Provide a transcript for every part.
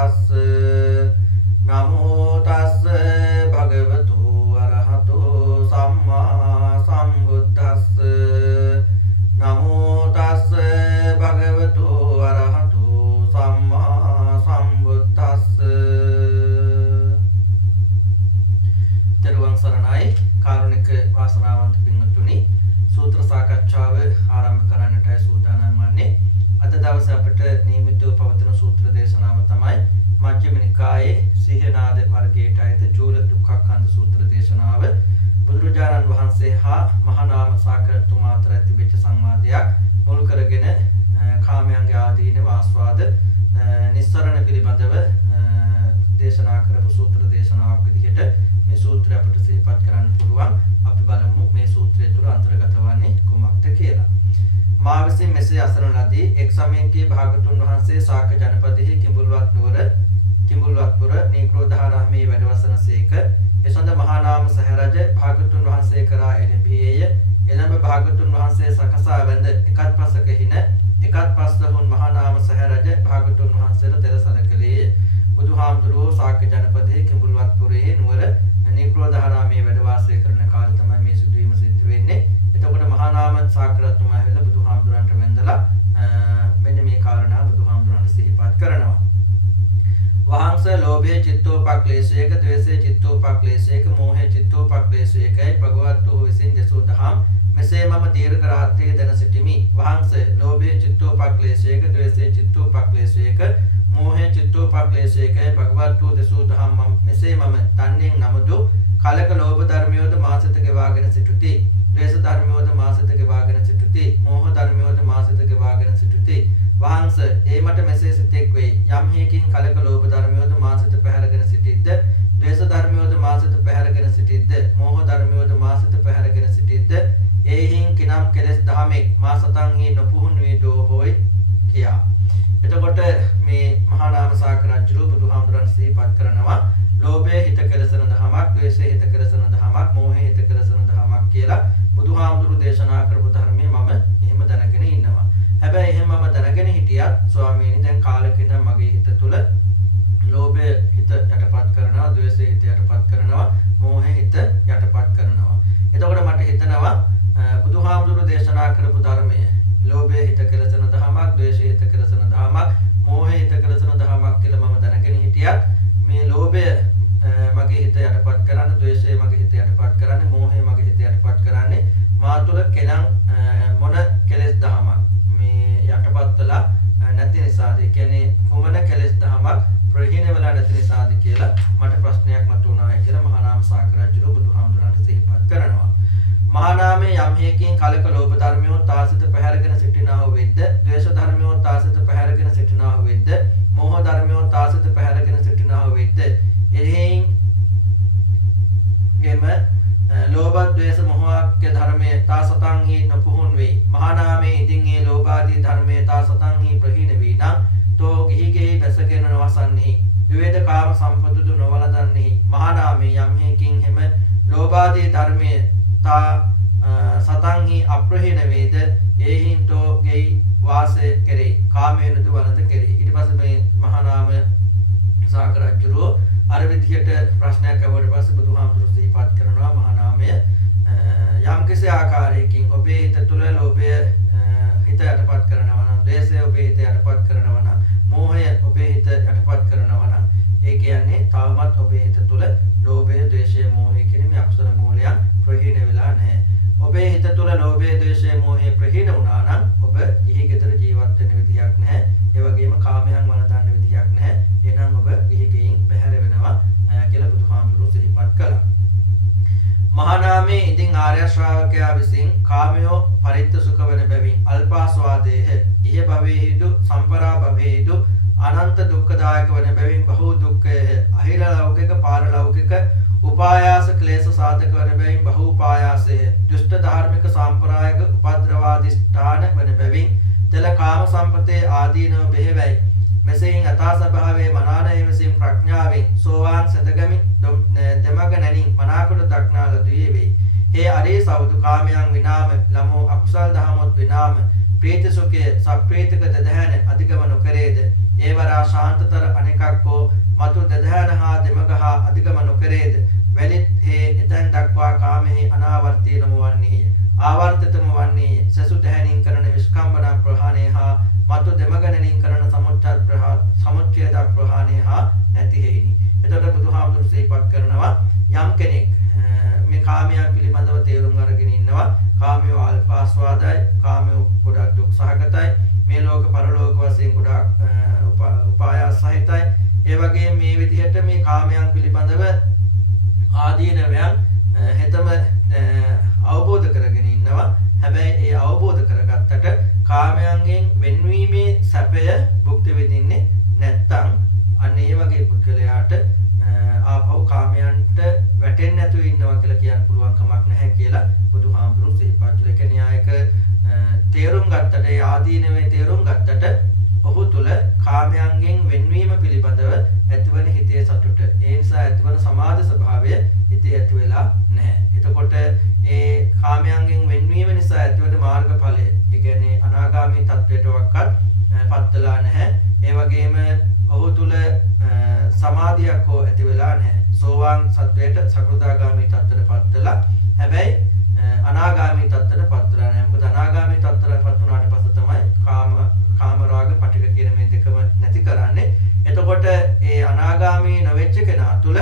තස්ස නමෝ තස්ස භගවතු අරහතෝ සම්මා සම්බුද්දස්ස නමෝ තස්ස භගවතු අරහතෝ සම්මා සම්බුද්දස්ස. තෙරුවන් සරණයි කාරුණික වාසනාවන්ත පින්වත්නි, සූත්‍ර සාකච්ඡාව ආරම්භ කරන්නටයි සූදානම් වන්නේ. අද දවසේ අපිට නියමිතව පවතින සූත්‍ර දේශනාව තමයි මජ්ක්‍ධිම නිකායේ සිහනාද වර්ගයට අයත චූල දුක්ඛඛන්ධ සූත්‍ර දේශනාව. බුදුරජාණන් වහන්සේ හා මහා නාම සාකරතුමා අතර තිබෙච්ච සංවාදයක් මුල් කරගෙන කාමයන්ගේ ආදීනව ආස්වාද නිස්සරණ පිළිබඳව දේශනා කරපු සූත්‍ර දේශනාවක් විදිහට මේ සූත්‍රය අපිට සිහිපත් කරන්න පුළුවන්. අපි බලමු මේ සූත්‍රය තුළ අන්තර්ගත වන්නේ කුමක්ද කියලා. මා විසින් මෙසේ අසන ලදී. එක් සමයකදී භාගතුන් වහන්සේ ශාක ජනපදයෙහි කිඹුල්වත්පුර නීග්‍රෝධාරාමේ වැඩවසනසේක. එසඳ මහා නාම සහරජ භාගතුන් වහන්සේ කරා එළඹියේය. එළඹ භාගතුන් වහන්සේ සකසා වැඳ එකත් පසක හින එකත් පස්සහුන් මහා නාම සහරජ භාගතුන් වහන්සේට තෙර සලකලේය. බුදුහාමුදුරුවෝ ශාක ජනපදයේ කිඹුල්වත්පුරේ නුවර නීග්‍රෝධාරාමේ වැඩ වාසය කරන කාලේ තමයි මේ සිදුවීම සිද්ධ වෙන්නේ. එතකොට මහා නාම සාකරතුමා ඇවිල්ලා බුදුහාමුදුරන්ට වැඳලා මෙන්න මේ කාරණා බුදුහාමුදුරන්ට සිහිපත් කරනවා. වහන්ස ලෝභයේ චිත්තෝපක්ලේශයක, ද්වේෂයේ චිත්තෝපක්ලේශයක, මෝහයේ චිත්තෝපක්ලේශයකයි භගවත් වූ විසින් දසූ දහම් මෙසේ මම දීර්ඝ රාත්‍රියේ දැන සිටිමි. වහන්ස ලෝභයේ චිත්තෝපක්ලේශයක, ද්වේෂයේ චිත්තෝපක්ලේශයක, මෝහයේ චිත්තෝපක්ලේශයකයි භගවත් වූ දසූ දහම් මෙසේ මම තන්නේ නමුදු කලක ලෝභ ධර්මියෝද මාසිත ගෙවාගෙන සිටුති. ද්වේෂ ධර්මියෝද මාසිත ගෙවාගෙන සිටුති. මෝහ ධර්මියෝද මාසිත ගෙවාගෙන සිටුති. වහන්ස ඒ මට මෙසේ සිතෙක් වෙයි. යම් හේකින් කලක ලෝභ ධර්මියෝද මාසිත පැහැරගෙන සිටිද්ද, ද්වේෂ ධර්මියෝද මාසිත පැහැරගෙන සිටිද්ද, මෝහ ධර්මියෝද මාසිත පැහැරගෙන සිටිද්ද, ඒහින් කිනම් කෙලෙස් දහමෙක් මා සතන්හි නොපුහුණු වේ දෝ හොයි කියා. එතකොට මේ මහා නාම සාක රජුරු බුදුහාමුදුරන් සිහිපත් කරනවා ලෝභය හිත කෙලසන දහමක්, ද්වේෂය හිත කෙලසන දහමක්, මෝහය හිත කෙලසන දහමක් කියලා බුදුහාමුදුරු දේශනා කරපු ධර්මයේ මම එහෙම දැනගෙන ඉන්නවා. හැබැයි එහෙම මම දැනගෙන හිටියත් ස්වාමීනි දැන් කාලෙක ඉඳන් මගේ හිත තුළ ලෝභය හිත යටපත් කරනවා, ද්වේෂය හිත යටපත් කරනවා, මෝහය හිත යටපත් කරනවා. එතකොට මට හිතෙනවා බුදුහාමුදුරු දේශනා කරපු ධර්මය ලෝභය හිත කෙලසන දහමක්, ද්වේෂය හිත කෙලසන දහමක්, මෝහය හිත කෙලසන දහමක් කියලා මම දැනගෙන හිටියත් මේ ලෝභය මගේ හිත යටපත් කරන්නේ, ද්වේෂය මගේ හිත යටපත් කරන්නේ, මෝහය මගේ හිත යටපත් කරන්නේ මා තුළ කෙලං මොන කෙලෙස් දහමක් මේ යටපත් වෙලා නැති නිසාද? ඒ කියන්නේ කුමන කෙලෙස් දහමක් ප්‍රහීන වෙලා නැති නිසාද කියලා මට ප්‍රශ්නයක් මතුවනවා කියලා මහා නාම සාක රජු බුදුහාමුදුරන්ට සිහිපත් කරනවා. මහා නාමයේ යම් හේකින් කලක ලෝභ ධර්මියෝ තාසිත පැහැරගෙන සිටිනා වූ වෙද්ද, ද්වේෂ ධර්මියෝ තාසිත පැහැරගෙන සිටිනා වූ වෙද්ද, මෝහ ධර්මියෝ තාසිත පැහැරගෙන සිටිනා වූ වෙද්ද, එෙහින් ගෙම ලෝභ ද්වේෂ මොහාක්‍ය ධර්මයේ තා සතන්හි නොපුහුණු වේ. මහා නාමයේ ඉදින් ඒ ලෝභාදී ධර්මයේ තා සතන්හි ප්‍රහීන වේ නම් තෝ ගිහි ගෙහි බැසගෙන නවසන්නේහි විවේද කාම සම්පතුතු නොවලදන්නේහි. මහා නාමයේ යම් හේකින් හැම ලෝභාදී ධර්මයේ තා සතන්හි අප්‍රහීන වේද, ඒහින් තෝ ගෙයි වාසය කෙරේ, කාමයෙන්ද වළඳ කෙරේ. ඊට පස්සේ මේ මහා නාම සාක රජුරෝ අර විදිහට ප්‍රශ්නයක් අහුවට පස්සේ බුදුහාමුදුරු සිහිපත් කරනවා මහා නාමය යම් කිසි ආකාරයකින් ඔබේ හිත තුළ ලෝභය හිත යටපත් කරනවා නම්, ද්වේෂය ඔබේ හිත යටපත් කරනවා නම්, මෝහය ඔබේ හිත යටපත් කරනවා නම්, ඒ කියන්නේ තාමත් ඔබේ හිත තුළ ලෝභය, ද්වේෂය, මෝහය කියන මේ අකුසල මූලයන් ප්‍රහීන වෙලා නැහැ. ඔබේ හිත තුළ ලෝභය, ද්වේෂය, මෝහය ප්‍රහීන වුණා නම් ඔබ ගිහි ගෙදර ජීවත් වෙන්න විදියක් නැහැ. ඒ වගේම කාමයන් වළඳන්න විදියක් නැහැ. එහෙනම් ඔබ ගිහි ගෙයින් බැහැර වෙනවා කියලා බුදුහාමුදුරුවෝ සිහිපත් කළා. මහා නාමයේ ඉදින් ආර්ය ශ්‍රාවකයා විසින් කාමයෝ පරිත්ත සුඛ වන බැවින් අල්පාස්වාදේහ ඉහ භවෙහිදු සම්පරා භවෙහිදු අනන්ත දුක්ඛදායක වන බැවින් බහු දුක්ඛය අහිල ලෞකික පාරලෞකික උපායාස ක්ලේශ සාධක වන බැවින් බහු උපායාසය දුෂ්ට ධාර්මික සම්ප්‍රායක උපද්‍රවාදිෂ්ඨාන වන බැවින් ජල කාම සම්පතේ ආදීනව බෙහෙවයි. මෙසේයින් අතා ස්වභාවයේ මනානය විසින් ප්‍රඥාවෙන් සෝවාන් සදගමින් දෙමග නැණින් මනාකොට දක්නා ලදුවේ වෙයි. හේ අරේ සවුදු කාමයන් විනාම ළමෝ අකුසල් දහමොත් විනාම ප්‍රීති සුඛයේ සප්‍රීතික දදහන අධිගම නොකරේද. ඒවරා ශාන්තතර අනෙකක්කෝ මතු දෙදහන හා දෙමග හා අධිගම නොකරේද වැලිත් හේ එතැන් දක්වා කාමෙහි අනාවර්තී නොවන්නේය. ආවර්තිතම වන්නේ සසු දැහැණින් කරන විස්කම්බන ප්‍රහාණය හා මතු දෙමගණනින් කරන සමුච්ඡේද ප්‍රහාණය හා නැති හේිනි. එතකොට බුදුහාමුදුරු සිහිපත් කරනවා යම් කෙනෙක් මේ කාමයන් පිළිබඳව තේරුම් අරගෙන ඉන්නවා කාමයේ අල්පාස්වාදයි කාමයේ ගොඩක් දුක් සහගතයි මේ ලෝක පරලෝක වශයෙන් ගොඩක් උපායාස සහිතයි ඒ වගේ මේ විදිහට මේ කාමයන් පිළිබඳව ආදීනවයන් හෙතම අවබෝධ කරගෙන ඉන්නවා. හැබැයි ඒ අවබෝධ කරගත්තට කාමයන්ගෙන් වෙන්වීමේ සැපය භුක්ති විඳින්නේ නැත්තම් අන්න ඒ වගේ පුද්ගලයාට ආපහු කාමයන්ට වැටෙන්නේ නැතුව ඉන්නවා කියලා කියන්න පුළුවන් කමක් නැහැ කියලා බුදුහාමුදුරුවෝ සිහිපත් කළා. ඒ කියන්නේ ආයක තේරුම් ගත්තට ඒ ආදීනවේ තේරුම් ගත්තට ඔහු තුල කාමයන්ගෙන් වෙන්වීම පිළිබඳව ඇතිවන හිතේ සතුට ඒ නිසා ඇතිවන සමාධි ස්වභාවය හිතේ ඇති වෙලා නැහැ. එතකොට ඒ කාමයන්ගෙන් වෙන්වීම නිසා ඇතිවන මාර්ගඵලය ඒ කියන්නේ අනාගාමී තත්වයටවත් පත් වෙලා නැහැ. ඒ වගේම ඔහු තුල සමාධියක් හෝ ඇති වෙලා නැහැ. සෝවාන් සත්වයට සකෘදාගාමී තත්ත්වයටපත් වෙලා හැබැයි අනාගාමී තත්ත්වයටපත් වෙලා නැහැ. මොකද අනාගාමී තත්ත්වයටපත් වුණාට පස්සේ තමයි කාම රාග පටික කියන මේ දෙකම නැති කරන්නේ. එතකොට ඒ අනාගාමී නොවෙච්ච කෙනා තුල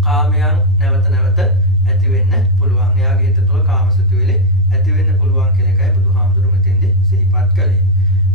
කාමයන් නැවත නැවත ඇති වෙන්න පුළුවන්. එයාගේ හිත තුල කාමසිතුවිලි ඇති වෙන්න පුළුවන් කියන එකයි බුදුහාමුදුරුවෝ මෙතෙන්දී සිහිපත් කළේ.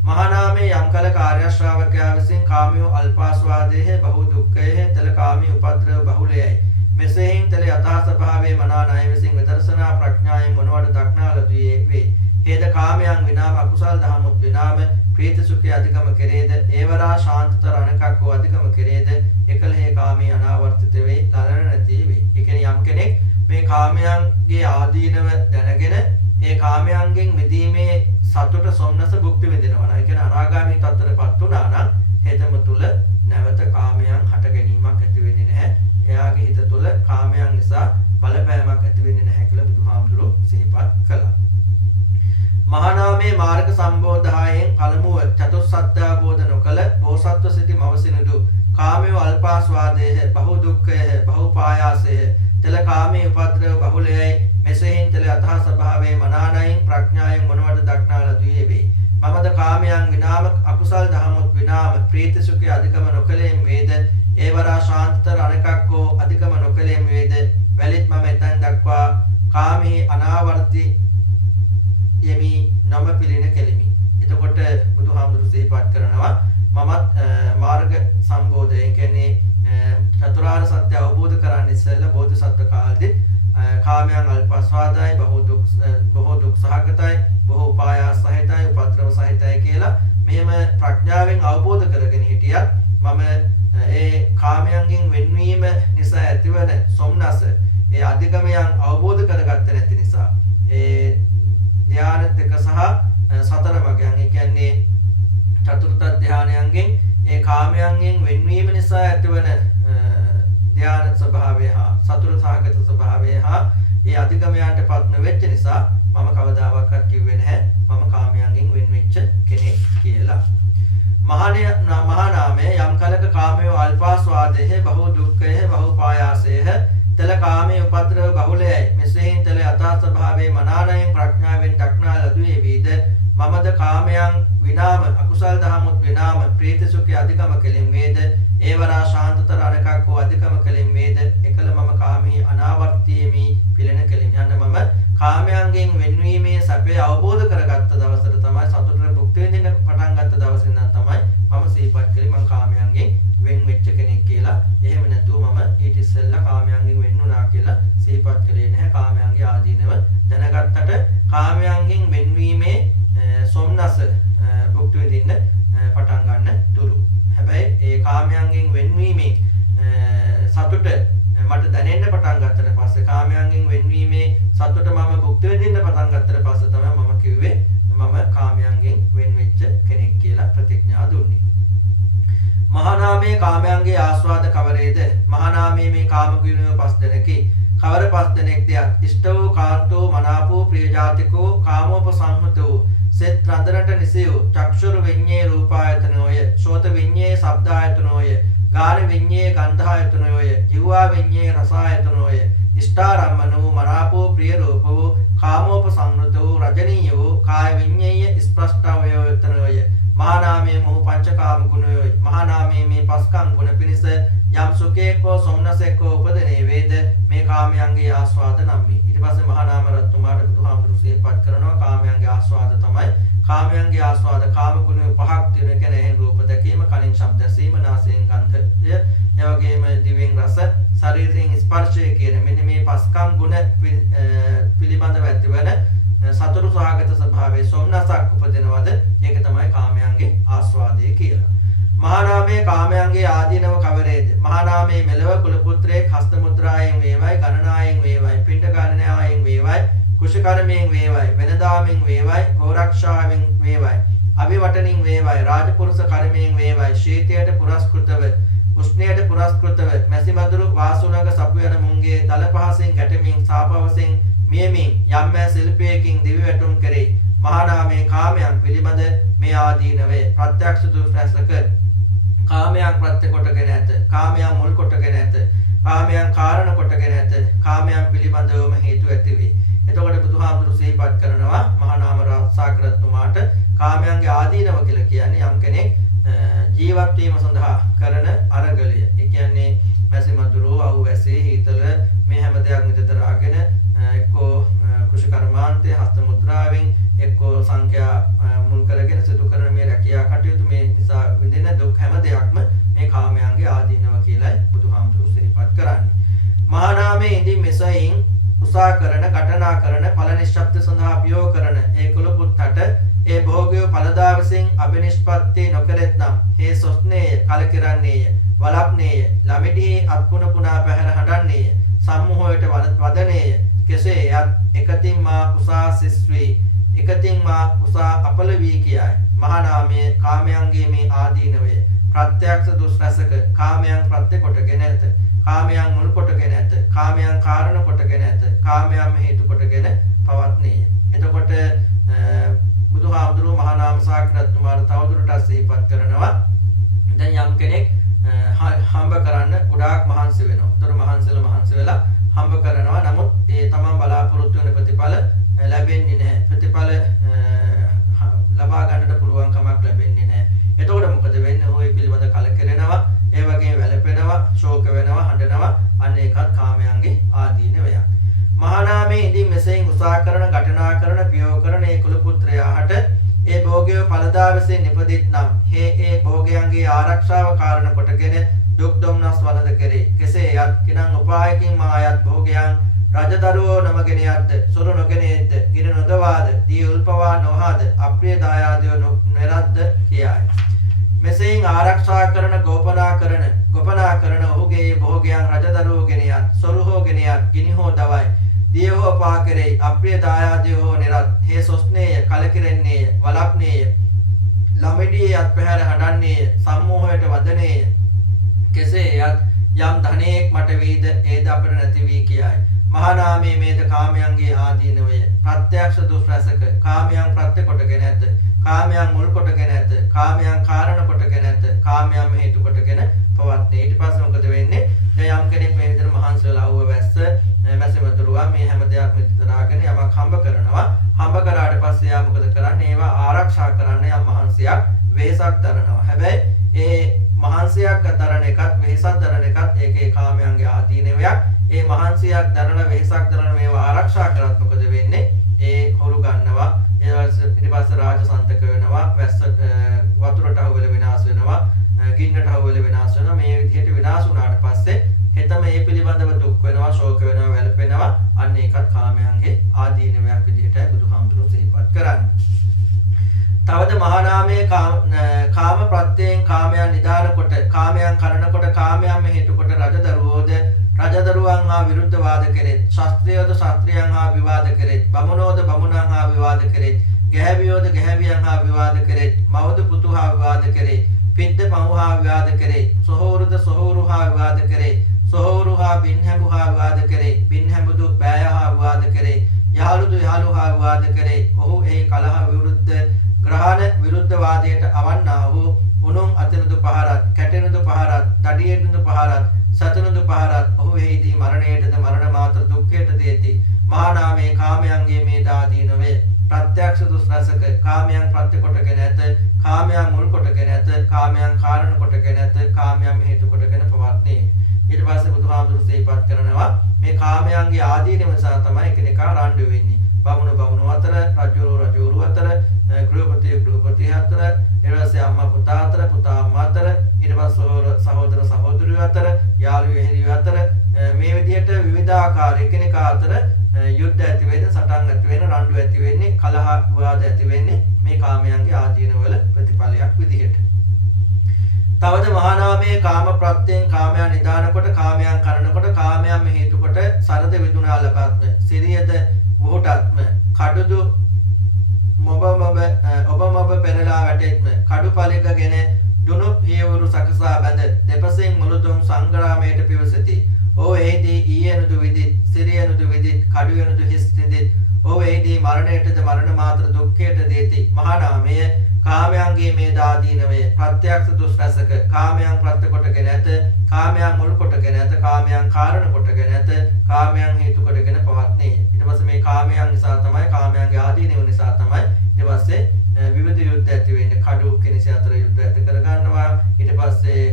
මහානාමේ යම් කල කාර්ය ශ්‍රාවකයා විසින් කාමියෝ අල්පාස්වාදයේ බහු දුක්ඛයේ තල කාමී උපද්‍රව බහුලයයි. මෙසේහින් තල යථා ස්වභාවයේ මනා ණය විසින් විදර්ශනා ප්‍රඥායෙන් මොනවට දක්නාලදී වේ. හේද කාමයන් විනාම අකුසල් දහමුත් විනාම ප්‍රීති සුඛය අධිකම කෙරේද ඒවරා ශාන්තතර අනකක්කෝ අධිකම කෙරේද එකලහේ කාමී අනාවර්තිත වේ ලලන නැති වේ. ඒ කියන්නේ යම් කෙනෙක් මේ කාමයන්ගේ ආදීනව දැනගෙන ඒ කාමයන්ගෙන් මිදීමේ සතුට සොම්නස භුක්ති විඳිනවා නම් ඒ කියන්නේ අනාගාමී තත්ත්වයටපත් වුණා නම් හෙතම තුල නැවත කාමයන් හට ගැනීමක් ඇති වෙන්නේ නැහැ. එයාගේ හිත තුල කාමයන් නිසා බලපෑමක් ඇති වෙන්නේ නැහැ කියලා බුදුහාමුදුරුවෝ සිහිපත් කළා. මහානාමේ මාර්ග සම්බෝධායෙන් පළමුව චතුස්සත්‍ය අවබෝධ නොකල බෝසත්ව සිටි මවසිනුදු කාමයේ අල්පාස්වාදයේ බහු දුක්ඛයේ බහු පායාසයේ තල කාමයේ උපද්‍රව බහුලයයි මෙසේහින් තල යථා ස්වභාවයේ මනානයින් ප්‍රඥායෙන් මොනවට දක්නාලදී වේ. මමද කාමයන් විනාම අකුසල් දහමුත් විනාම ප්‍රීති සුඛය අධිකම නොකලෙම් වේද ඒවරා ශාන්තතර අනකක්කෝ අධිකම නොකලෙම් වේද වැලිත් මම එතෙන් දක්වා කාමී අනාවර්ති යමි නම පිළින කෙලිමි. එතකොට බුදුහාමුදුරු සිහිපත් කරනවා මමත් මාර්ග සම්බෝධය කියන්නේ චතුරාර්ය සත්‍ය අවබෝධ කරගන්න ඉස්සෙල්ලා බෝධිසත්ව කාලෙදී කාමයන් අල්පස්වාදයි බොහෝ දුක් සහගතයි බොහෝ උපායාස සහිතයි උපද්‍රව සහිතයි කියලා මෙහෙම ප්‍රඥාවෙන් අවබෝධ කරගෙන හිටියත් මම ඒ කාමයන්ගෙන් වෙන්වීම නිසා ඇතිවන සොම්නස ඒ අධිගමයන් අවබෝධ කරගත්තේ නැති නිසා ඒ ධ්‍යාන දෙක සහ සතර මගයන් ඒ කියන්නේ චතුර්ථ ධ්‍යානයන්ගෙන් ඒ කාමයන්ගෙන් වෙන්වීම නිසා ඇතිවන ධ්‍යාන ස්වභාවය හා සතුට සහගත ස්වභාවය හා ඒ අධිගමයන්ටපත් නොවෙච්ච නිසා මම කවදාවත් කිව්වේ නැහැ මම කාමයන්ගෙන් වෙන් වෙච්ච කෙනෙක් කියලා. මහානාමයේ යම් කලක කාමයේ අල්පාස්වාදයේ බහු දුක්ඛයේ බහු පායාසයේ තල කාමයේ උපද්‍රව බහුලයයි මෙසේහින් තල යථා ස්වභාවයේ මනානයෙන් ප්‍රඥාවෙන් දක්නා ලදුවේ වේද මමද කාමයන් විනාම අකුසල් දහමුත් විනාම ප්‍රීති සුඛය අධිකම කෙලින් වේද ඒවරා ශාන්තතර අනකක්කෝ අධිකම කෙලින් වේද එකල මම කාමී අනාවර්තියමි පිළෙන කෙලින් යන මම කාමයන්ගෙන් වෙන්වීමේ සැපය අවබෝධ කරගත්ත දවසට තමයි සතුටට භුක්ති විඳින්න පටන් ගත්ත දවසේ ඉඳන් තමයි මම සිහිපත් කළේ මම කාමයන්ගෙන් වෙන් වෙච්ච කෙනෙක් කියලා. එහෙම නැතුව මම ඊට ඉස්සෙල්ලා කාමයන්ගෙන් වෙන් වුණා කියලා සිහිපත් කළේ නැහැ. කාමයන්ගේ ආදීනව දැනගත්තට කාමයන්ගෙන් වෙන්වීමේ සොම්නස භුක්ති විඳින්න පටන් ගන්න තුරු. හැබැයි ඒ කාමයන්ගෙන් වෙන්වීමෙන් සතුට මට දැනෙන්න පටන් ගත්තට පස්සේ කාමයන්ගෙන් වෙන්වීමේ සතුට මම භුක්ති විඳින්න පටන් ගත්තට පස්සේ තමයි මම කිව්වේ මම කාමයන්ගෙන් වෙන් වෙච්ච කෙනෙක් කියලා ප්‍රතිඥා දුන්නේ. මහානාමයේ කාමයන්ගේ ආස්වාද කවරේද? මහානාමයේ මේ කාම ගුණය පස් දෙනකි. කවර පස් දෙනෙක්ද? ඉෂ්ඨෝ කාන්තෝ මනාපෝ ප්‍රියජාතිකෝ කාමෝපසංහතෝ සෙත් රඳනට නිසි වූ චක්ෂුර විඤ්ඤේ රූපායතනෝය සෝත විඤ්ඤේ ශබ්දායතනෝය ගාන විඤ්ඤේ ගන්ධායතනෝය ජීවා විඤ්ඤේ රසායතනෝය ඉෂ්ඨාරම්මනෝ මනාපෝ ප්‍රිය රූපෝ කාමෝපසංවෘතෝ රජනීයෝ කාය විඤ්ඤේය ස්ප්‍රෂ්ඨවයතනෝය මහානාමයේ මොහු පංචකාම ගුණයෝයි මහානාමයේ මේ පස්කම් ගුණ පිණිස යම් සුඛේකෝ සොම්නසේකෝ උපදනේ වේද මේ කාමයන්ගේ ආස්වාද නම්මි. ඊට පස්සේ මහානාම රත්තුමාට බුදුහාමුදුරු සිහිපත් කරනවා කාමයන්ගේ ආස්වාද තමයි කාමයන්ගේ ආස්වාද කාම ගුණ පහක් තියෙන කෙනෙක් රූප දැකීම කලින් ශබ්ද ඇසීම නාසයෙන් ගන්ධය එවැගේම දිවෙන් රස ශරීරයෙන් ස්පර්ශය කියන මෙන්න මේ පස්කම් ගුණ පිළිබඳව ඇතිවන සතුරු සහගත ස්වභාවයේ සොම්නසක් උපදිනවද ඒක තමයි කාමයන්ගේ ආස්වාදය කියලා. මහානාමයේ කාමයන්ගේ ආදීනව කවරේද? මහානාමයේ මෙලව කුල පුත්‍රයෙක් හස්ත මුද්‍රායෙන් වේවයි ගණනායෙන් වේවයි පිණ්ඩ ගණනායෙන් වේවයි කුශකර්මයෙන් වේවයි වෙනදාමෙන් වේවයි ගෝරක්ෂාවෙන් වේවයි අභිවටනින් වේවයි රාජපුරුෂ කර්මයෙන් වේවයි ශීතයට පුරස්කෘතව උෂ්ණයට පුරස්කෘතව මැසිමදුරු වාසුනග සපු යන මුංගේ දල පහසෙන් ගැටමින් සාපවසෙන් මියමින් යම්මෑ ශිල්පයකින් දිවි වැටුම් කරේ මහානාමයේ කාමයන් පිළිබඳ මේ ආදීනවේ ප්‍රත්‍යක්ෂ දුස්රසක කාමයන් ප්‍රත්‍ය කොටගෙන ඇත කාමයන් මුල් කොටගෙන ඇත කාමයන් කාරණ කොටගෙන ඇත කාමයන් පිළිබඳවම හේතු ඇති වේ. එතකොට බුදුහාමුදුරු සිහිපත් කරනවා මහානාම රාජසාකරතුමාට කාමයන්ගේ ආදීනව කියලා කියන්නේ යම් කෙනෙක් ජීවත් වීම සඳහා කරන අරගලය. ඒ කියන්නේ මැසි මදුරු අවු වැසී හීතල මේ හැම දෙයක්ම විතරාගෙන එක්කෝ කුශකර්මාන්තයේ හස්ත මුද්‍රාවෙන් එක්කෝ සංඛ්‍යා මුල් කරගෙන සිදු කරන මේ රැකියා කටයුතු මේ නිසා විඳින දුක් හැම දෙයක්ම මේ කාමයන්ගේ ආදීනව කියලායි බුදුහාමුදුරු සිහිපත් කරන්නේ. මහානාමයේ ඉඳින් මෙසයින් උසා කරන ඝටනා කරන ඵල නිශ්ශබ්ද සඳහා ප්‍රයෝග කරන ඒ කුල පුත්තට ඒ භෝගය ඵලදාවසින් අබිනිෂ්පත්ති නොකරෙත්නම් හේ සොස්නේය කලකිරන්නේය වලප්නේය ළමිඩිහි අත්පුන පුනා පැහැර හඬන්නේය සම්මෝහයට වදනේය කෙසේ යත් එකතින් මා උසා සිස්වි එකතින් මා උසා අපල වී කියයි. මහානාමයේ කාමයන්ගේ මේ ආදීනවය ප්‍රත්‍යක්ෂ දුස්රසක කාමයන් ප්‍රත්‍ය කොටගෙන ඇත කාමයන් මුල් කොටගෙන ඇත කාමයන් කාරණ කොටගෙන ඇත කාමයන් හේතු කොටගෙන පවත්නේය. එතකොට බුදුහාමුදුරුවෝ මහානාම සාකරතුමාට තවදුරටත් සිහිපත් කරනවා දැන් යම් කෙනෙක් හම්බ කරන්න ගොඩාක් මහන්සි වෙනවා. ඒතර මහන්සි වෙලා හම්බ කරනවා. නමුත් ඒ තමන් බලාපොරොත්තු වෙන ප්‍රතිඵල ලැබෙන්නේ නැහැ. ප්‍රතිඵල ලබා ගන්නට පුළුවන් කමක් ලැබෙන්නේ නැහැ. එතකොට මොකද වෙන්නේ? ඔය පිළිබඳ කලකිරෙනවා, ඒ වගේම වැළපෙනවා, ශෝක වෙනවා, හඬනවා. අන්න ඒකත් කාමයන්ගේ ආදීනවය. මහානාමයේ ඉඳින් මෙසෙයින් උසා කරන, ඝටනා කරන, ප්‍රයෝග කරන ඒ කුල පුත්‍රයාට ඒ භෝගය ඵලදාවසේ නිපදිත්නම් ඒ භෝගයන්ගේ ආරක්ෂාව කාරණ කොටගෙන දුක් දුම්නස් වලද කෙරේ. කෙසේ යත් කිනං උපායකින් මායත් භෝගයන් රජදරුවෝ නමගෙන යද්ද සොරු නොගෙන එද්ද ගින නොදවාද දී උල්පවා නොහාද අප්‍රිය දායාදයෝ නොරද්ද කියයි. මෙසෙයින් ආරක්ෂා කරන ගෝපනා කරන ඔහුගේ භෝගයන් රජදරුවෝ ගෙන යත් සොරු හෝ ගෙන යත් ගිනි හෝ දවයි දිය හෝ පා කෙරෙයි අප්‍රිය දායාදයෝ හෝ නිරත් හේ සොස්නේය කලකිරෙන්නේය වලප්නේය ළමිඩියේ අත් පැහැර හඬන්නේය සම්මෝහයට වදනේය කෙසේ යත් යම් ධනෙක් මට වේද ඒද අපට නැති වී කියයි. මහානාමයේ මේද කාමයන්ගේ ආදීනවය ප්‍රත්‍යක්ෂ දුස්රසක කාමයන් ප්‍රත්‍ය කොටගෙන ඇත කාමයන් මුල් කොටගෙන ඇත කාමයන් කාරණ කොටගෙන ඇත කාමයන් හේතු කොටගෙන පවත්නේ. ඊට පස්සේ මොකද වෙන්නේ? දැන් යම් කෙනෙක් මේ විදිහට මහන්සි වෙලා ආව මැසි මදුරුවා මේ හැම දෙයක්ම විතරාගෙන යමක් හම්බ කරනවා. හම්බ කරාට පස්සේ යා මොකද කරන්නේ? ඒවා ආරක්ෂා කරන්න යම් මහන්සියක් වෙහසක් දරනවා. හැබැයි ඒ මහන්සියක් දරන එකත් වෙහසක් දරන එකත් ඒකේ කාමයන්ගේ ආදීනවයක්. ඒ මහන්සියක් දරන වෙහසක් දරන මේවා ආරක්ෂා කරත් මොකද වෙන්නේ? ඒ හොරු ගන්නවා. ඊට පස්සේ රාජසන්තක වෙනවා. වැස්සට වතුරට අහුවෙලා විනාශ වෙනවා. ගින්නට අහුවෙලා විනාශ වෙනවා. මේ විදිහට විනාශ වුණාට පස්සේ හෙතම මේ පිළිබඳව දුක් වෙනවා, ශෝක වෙනවා, වැළපෙනවා. අන්න ඒකත් කාමයන්ගේ ආදීනවයක් විදිහටයි බුදුහාමුදුරුවෝ සිහිපත් කරන්නේ. තවද මහානාමයේ කාම ප්‍රත්‍යයෙන් කාමයන් නිදාන කොට කාමයන් කරන කොට කාමයන් හේතු කොට රජදරුවෝද රජදරුවන් හා විරුද්ධ වාද කෙරෙත් ශාස්ත්‍රයෝද ශාස්ත්‍රයන් හා විවාද කෙරෙත් බමුණෝද බමුණන් හා විවාද කෙරෙත් ගැහැවියෝද ගැහැවියන් හා විවාද කෙරෙත් මවද පුතු හා විවාද කෙරෙත් පිද්ද පව් හා විවාද කෙරෙත් සොහොරුද සොහොරු හා විවාද කෙරෙත් සොහොරු හා බින්හැඹු හා විවාද කෙරෙත් බින්හැඹුදු බෑය හා විවාද කෙරෙත් යහළුදු යහළුහා විවාද කරේ. ඔහු එහි කලහ විරුද්ධ ග්‍රහණ විරුද්ධ වාදයට අවන්නා වූ උණුන් අතනදු පහරත්, කැටෙනදු පහරත්, දඩියෙනදු පහරත්, සතුනදු පහරත් ඔහු එහිදී මරණයටද මරණ මාත්‍ර දුක්ඛයට දේති. මහා නාමයේ කාමයන්ගේ මේ දාදීනවේ ප්‍රත්‍යක්ෂ දුස්රසක කාමයන් ප්‍රත්‍ය කොටගෙන ඇත, කාමයන් මුල් කොටගෙන ඇත, කාමයන් කාරණ කොටගෙන ඇත, කාමයන් හේතු කොටගෙන පවත්නේ. ඊට පස්සේ බුදුහාමුදුරු සිහිපත් කරනවා මේ කාමයන්ගේ ආදීනව නිසා තමයි එකිනෙකා රණ්ඩු වෙන්නේ. බමුණු අතර, රජුරු අතර, ගෘහපති අතර, ඊට පස්සේ අම්මා පුතා අතර, පුතා අම්මා අතර, ඊට පස්සේ සහෝදර සහෝදරියෝ අතර, යාළුවෝ එහෙලියෝ අතර මේ විදිහට විවිධාකාර එකිනෙකා අතර යුද්ධ ඇති වෙන්නේ, සටන් ඇති වෙන්නේ, රණ්ඩු ඇති වෙන්නේ, කලහ විවාද ඇති වෙන්නේ මේ කාමයන්ගේ ආදීනවල ප්‍රතිඵලයක් විදිහට. තවද මහා නාමයේ කාම ප්‍රත්‍යයෙන් කාමයන් නිදාන කොට, කාමයන් කරන කොට, කාමයන් හේතු කොට සරද විදුනා ලබත්ම, සිරියද වොහටත්ම, කඩුදු ඔබ පෙරලා වැටෙත්ම, කඩු පලිකගෙන දුනු හියවරු සකසා බැඳ දෙපසෙන් මුළුදුන් සංග්‍රාමයට පිවිසති. ඕ එහිදී ඊයනුදු විදිත්, සිරියනුදු විදිත්, කඩුයනුදු හිස් සිඳිත්. ඕ එහිදී මරණයටද මරණ මාත්‍ර දුක්ඛයට දේති. මහා නාමය කාමයන්ගේ මේ දාදීනවේ ප්‍රත්‍යක්ෂ දුස්රසක කාමයන් ප්‍රත්‍ය කොටගෙන ඇත, කාමයන් මුල් කොටගෙන ඇත, කාමයන් කාරණ කොටගෙන ඇත, කාමයන් හේතු කොටගෙන පවත්නේ. ඊට පස්සේ මේ කාමයන් නිසා තමයි, කාමයන්ගේ ආදීනව නිසා තමයි ඊට පස්සේ විවිධ යුද්ධ ඇති වෙන්නේ. කඩු කෙනෙක් අතර යුද්ධ ඇති කර ගන්නවා. ඊට පස්සේ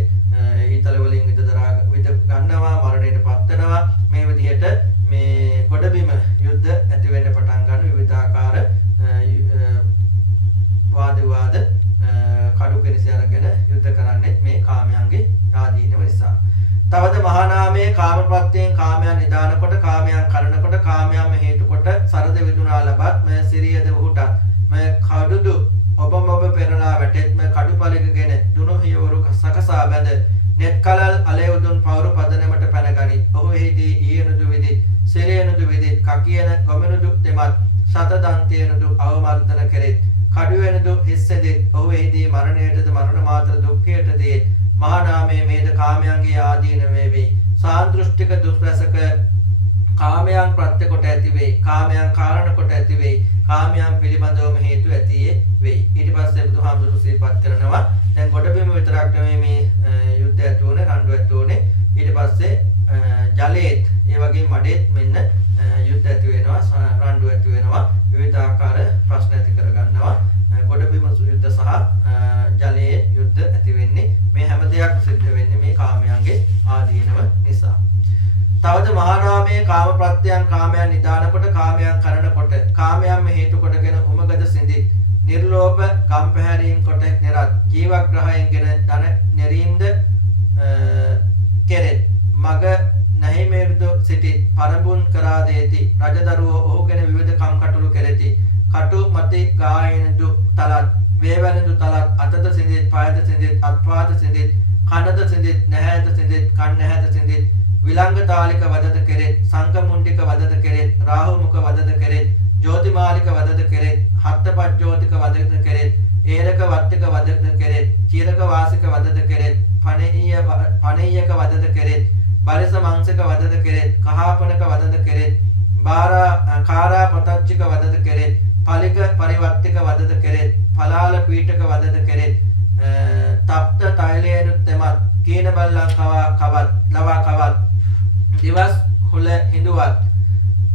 ඊතල වලින් විද ගන්නවා, මරණයට පත් වෙනවා. මේ විදිහට මේ ගොඩබිම යුද්ධ ඇති වෙන්න පටන් ගන්න විවිධාකාර වාද කඩු කෙනෙක් අරගෙන යුද්ධ කරන්නේ මේ කාමයන්ගේ ආදීනව නිසා. තවද මහා නාමයේ කාම ප්‍රත්‍යයෙන් කාමයන් නිදාන කොට, කාමයන් කරන කොට, කාමයන් හේතු කොට සරද විදුනා ලබත් මේ සිරියද වුටත් මේ කඩුදු ඔබ පෙරලා වැටෙත්ම, කඩු පලිකගෙන දුනු හියවරු සකසා බැඳ net කලල් අලේ උදුන් පවුරු පදනමට පැනගනි. ඔහු එහිදී ඊයනුදු විදිත්, සිරියනුදු විදිත්, කකියන ගොමනුදු දෙමත්, සත දන්තයනුදු අවමර්ධන කෙරෙත්, කඩුවෙනුදු හිස්සෙදිත්. ඔහු එහිදී මරණයටද මරණ මාත්‍ර දුක්ඛයට දේත්. මහා නාමයේ මේද කාමයන්ගේ ආදීන වේවි. සාන්දෘෂ්ටික දුස්රසක කාමයන් ප්‍රත්‍ය කොට ඇති වේ, කාමයන් කාරණ කොට ඇති වේ, කාමයන් පිළිබඳවම හේතු ඇති වේ. ඊට පස්සේ බුදුහාමුදුරු සිහිපත් කරනවා දැන් ගොඩබිම විතරක් නෙමෙයි මේ යුද්ධ ඇති උනේ, රණ්ඩු ඇති උනේ. ඊට පස්සේ ජලයේත් ඒ වගේ මඩේත් මෙන්න යුද්ධ ඇති වෙනවා, රණ්ඩු ඇති වෙනවා, විවිධ ආකාර ප්‍රශ්න ඇති කර ගන්නවා. ගොඩබිම යුද්ධ සහ ජලයේ යුද්ධ ඇති වෙන්නේ මේ හැම දෙයක්ම සිද්ධ වෙන්නේ මේ කාමයන්ගේ ආදීනව නිසා. තවද මහා නාමයේ කාම ප්‍රත්‍යයන් කාමයන් නිදාන කොට, කාමයන් කරන කොට, කාමයන් හේතු කොටගෙන උමගද සිඳිත්. නිර්ලෝභ ගම් පැහැරීම් කොට නිරත් ජීවග්‍රහයෙන්ගෙන ධන නෙරීම්ද කෙරෙත්. මග නැහි මෙරුදු සිටිත්. පරඹුන් කරා දේති. රජදරුවෝ ඔහුගෙන විවිධ කම් කටුළු කෙරෙති. කටු මති ගායනදු තලත්, වේවැනදු තලත්, අතද සිඳිත්, පායද සිඳිත්, අත්පාද සිඳිත්, කනද සිඳිත්, නැහැද සිඳිත්, කන් නැහැද සිඳිත්. විලංග තාලික වදද කෙරෙත්, සංඝ මුණ්ඩික වදද කෙරෙත්, රාහු මුඛ වදද කෙරෙත්, ජෝතිමාලික වදද කෙරෙත්, හත්තපජ්ජෝතික වදද කෙරෙත්, ඒරක වත්තික වදද කෙරෙත්, චීරක වාසික වදද කෙරෙත්, පණීයක වදද කෙරෙත්, බරිස මංසක වදද කෙරෙත්, කහාපනක වදද කෙරෙත්, කාරා පතච්චික වදද කෙරෙත්, පලික පරිවර්තික වදද කෙරෙත්, පලාල පීඨක වදද කෙරෙත්, තප්ත තෛලයනුත් තෙමත්, කීන බල්ලන් ලවා කවත්, දිවස් හුල හිඳුවත්,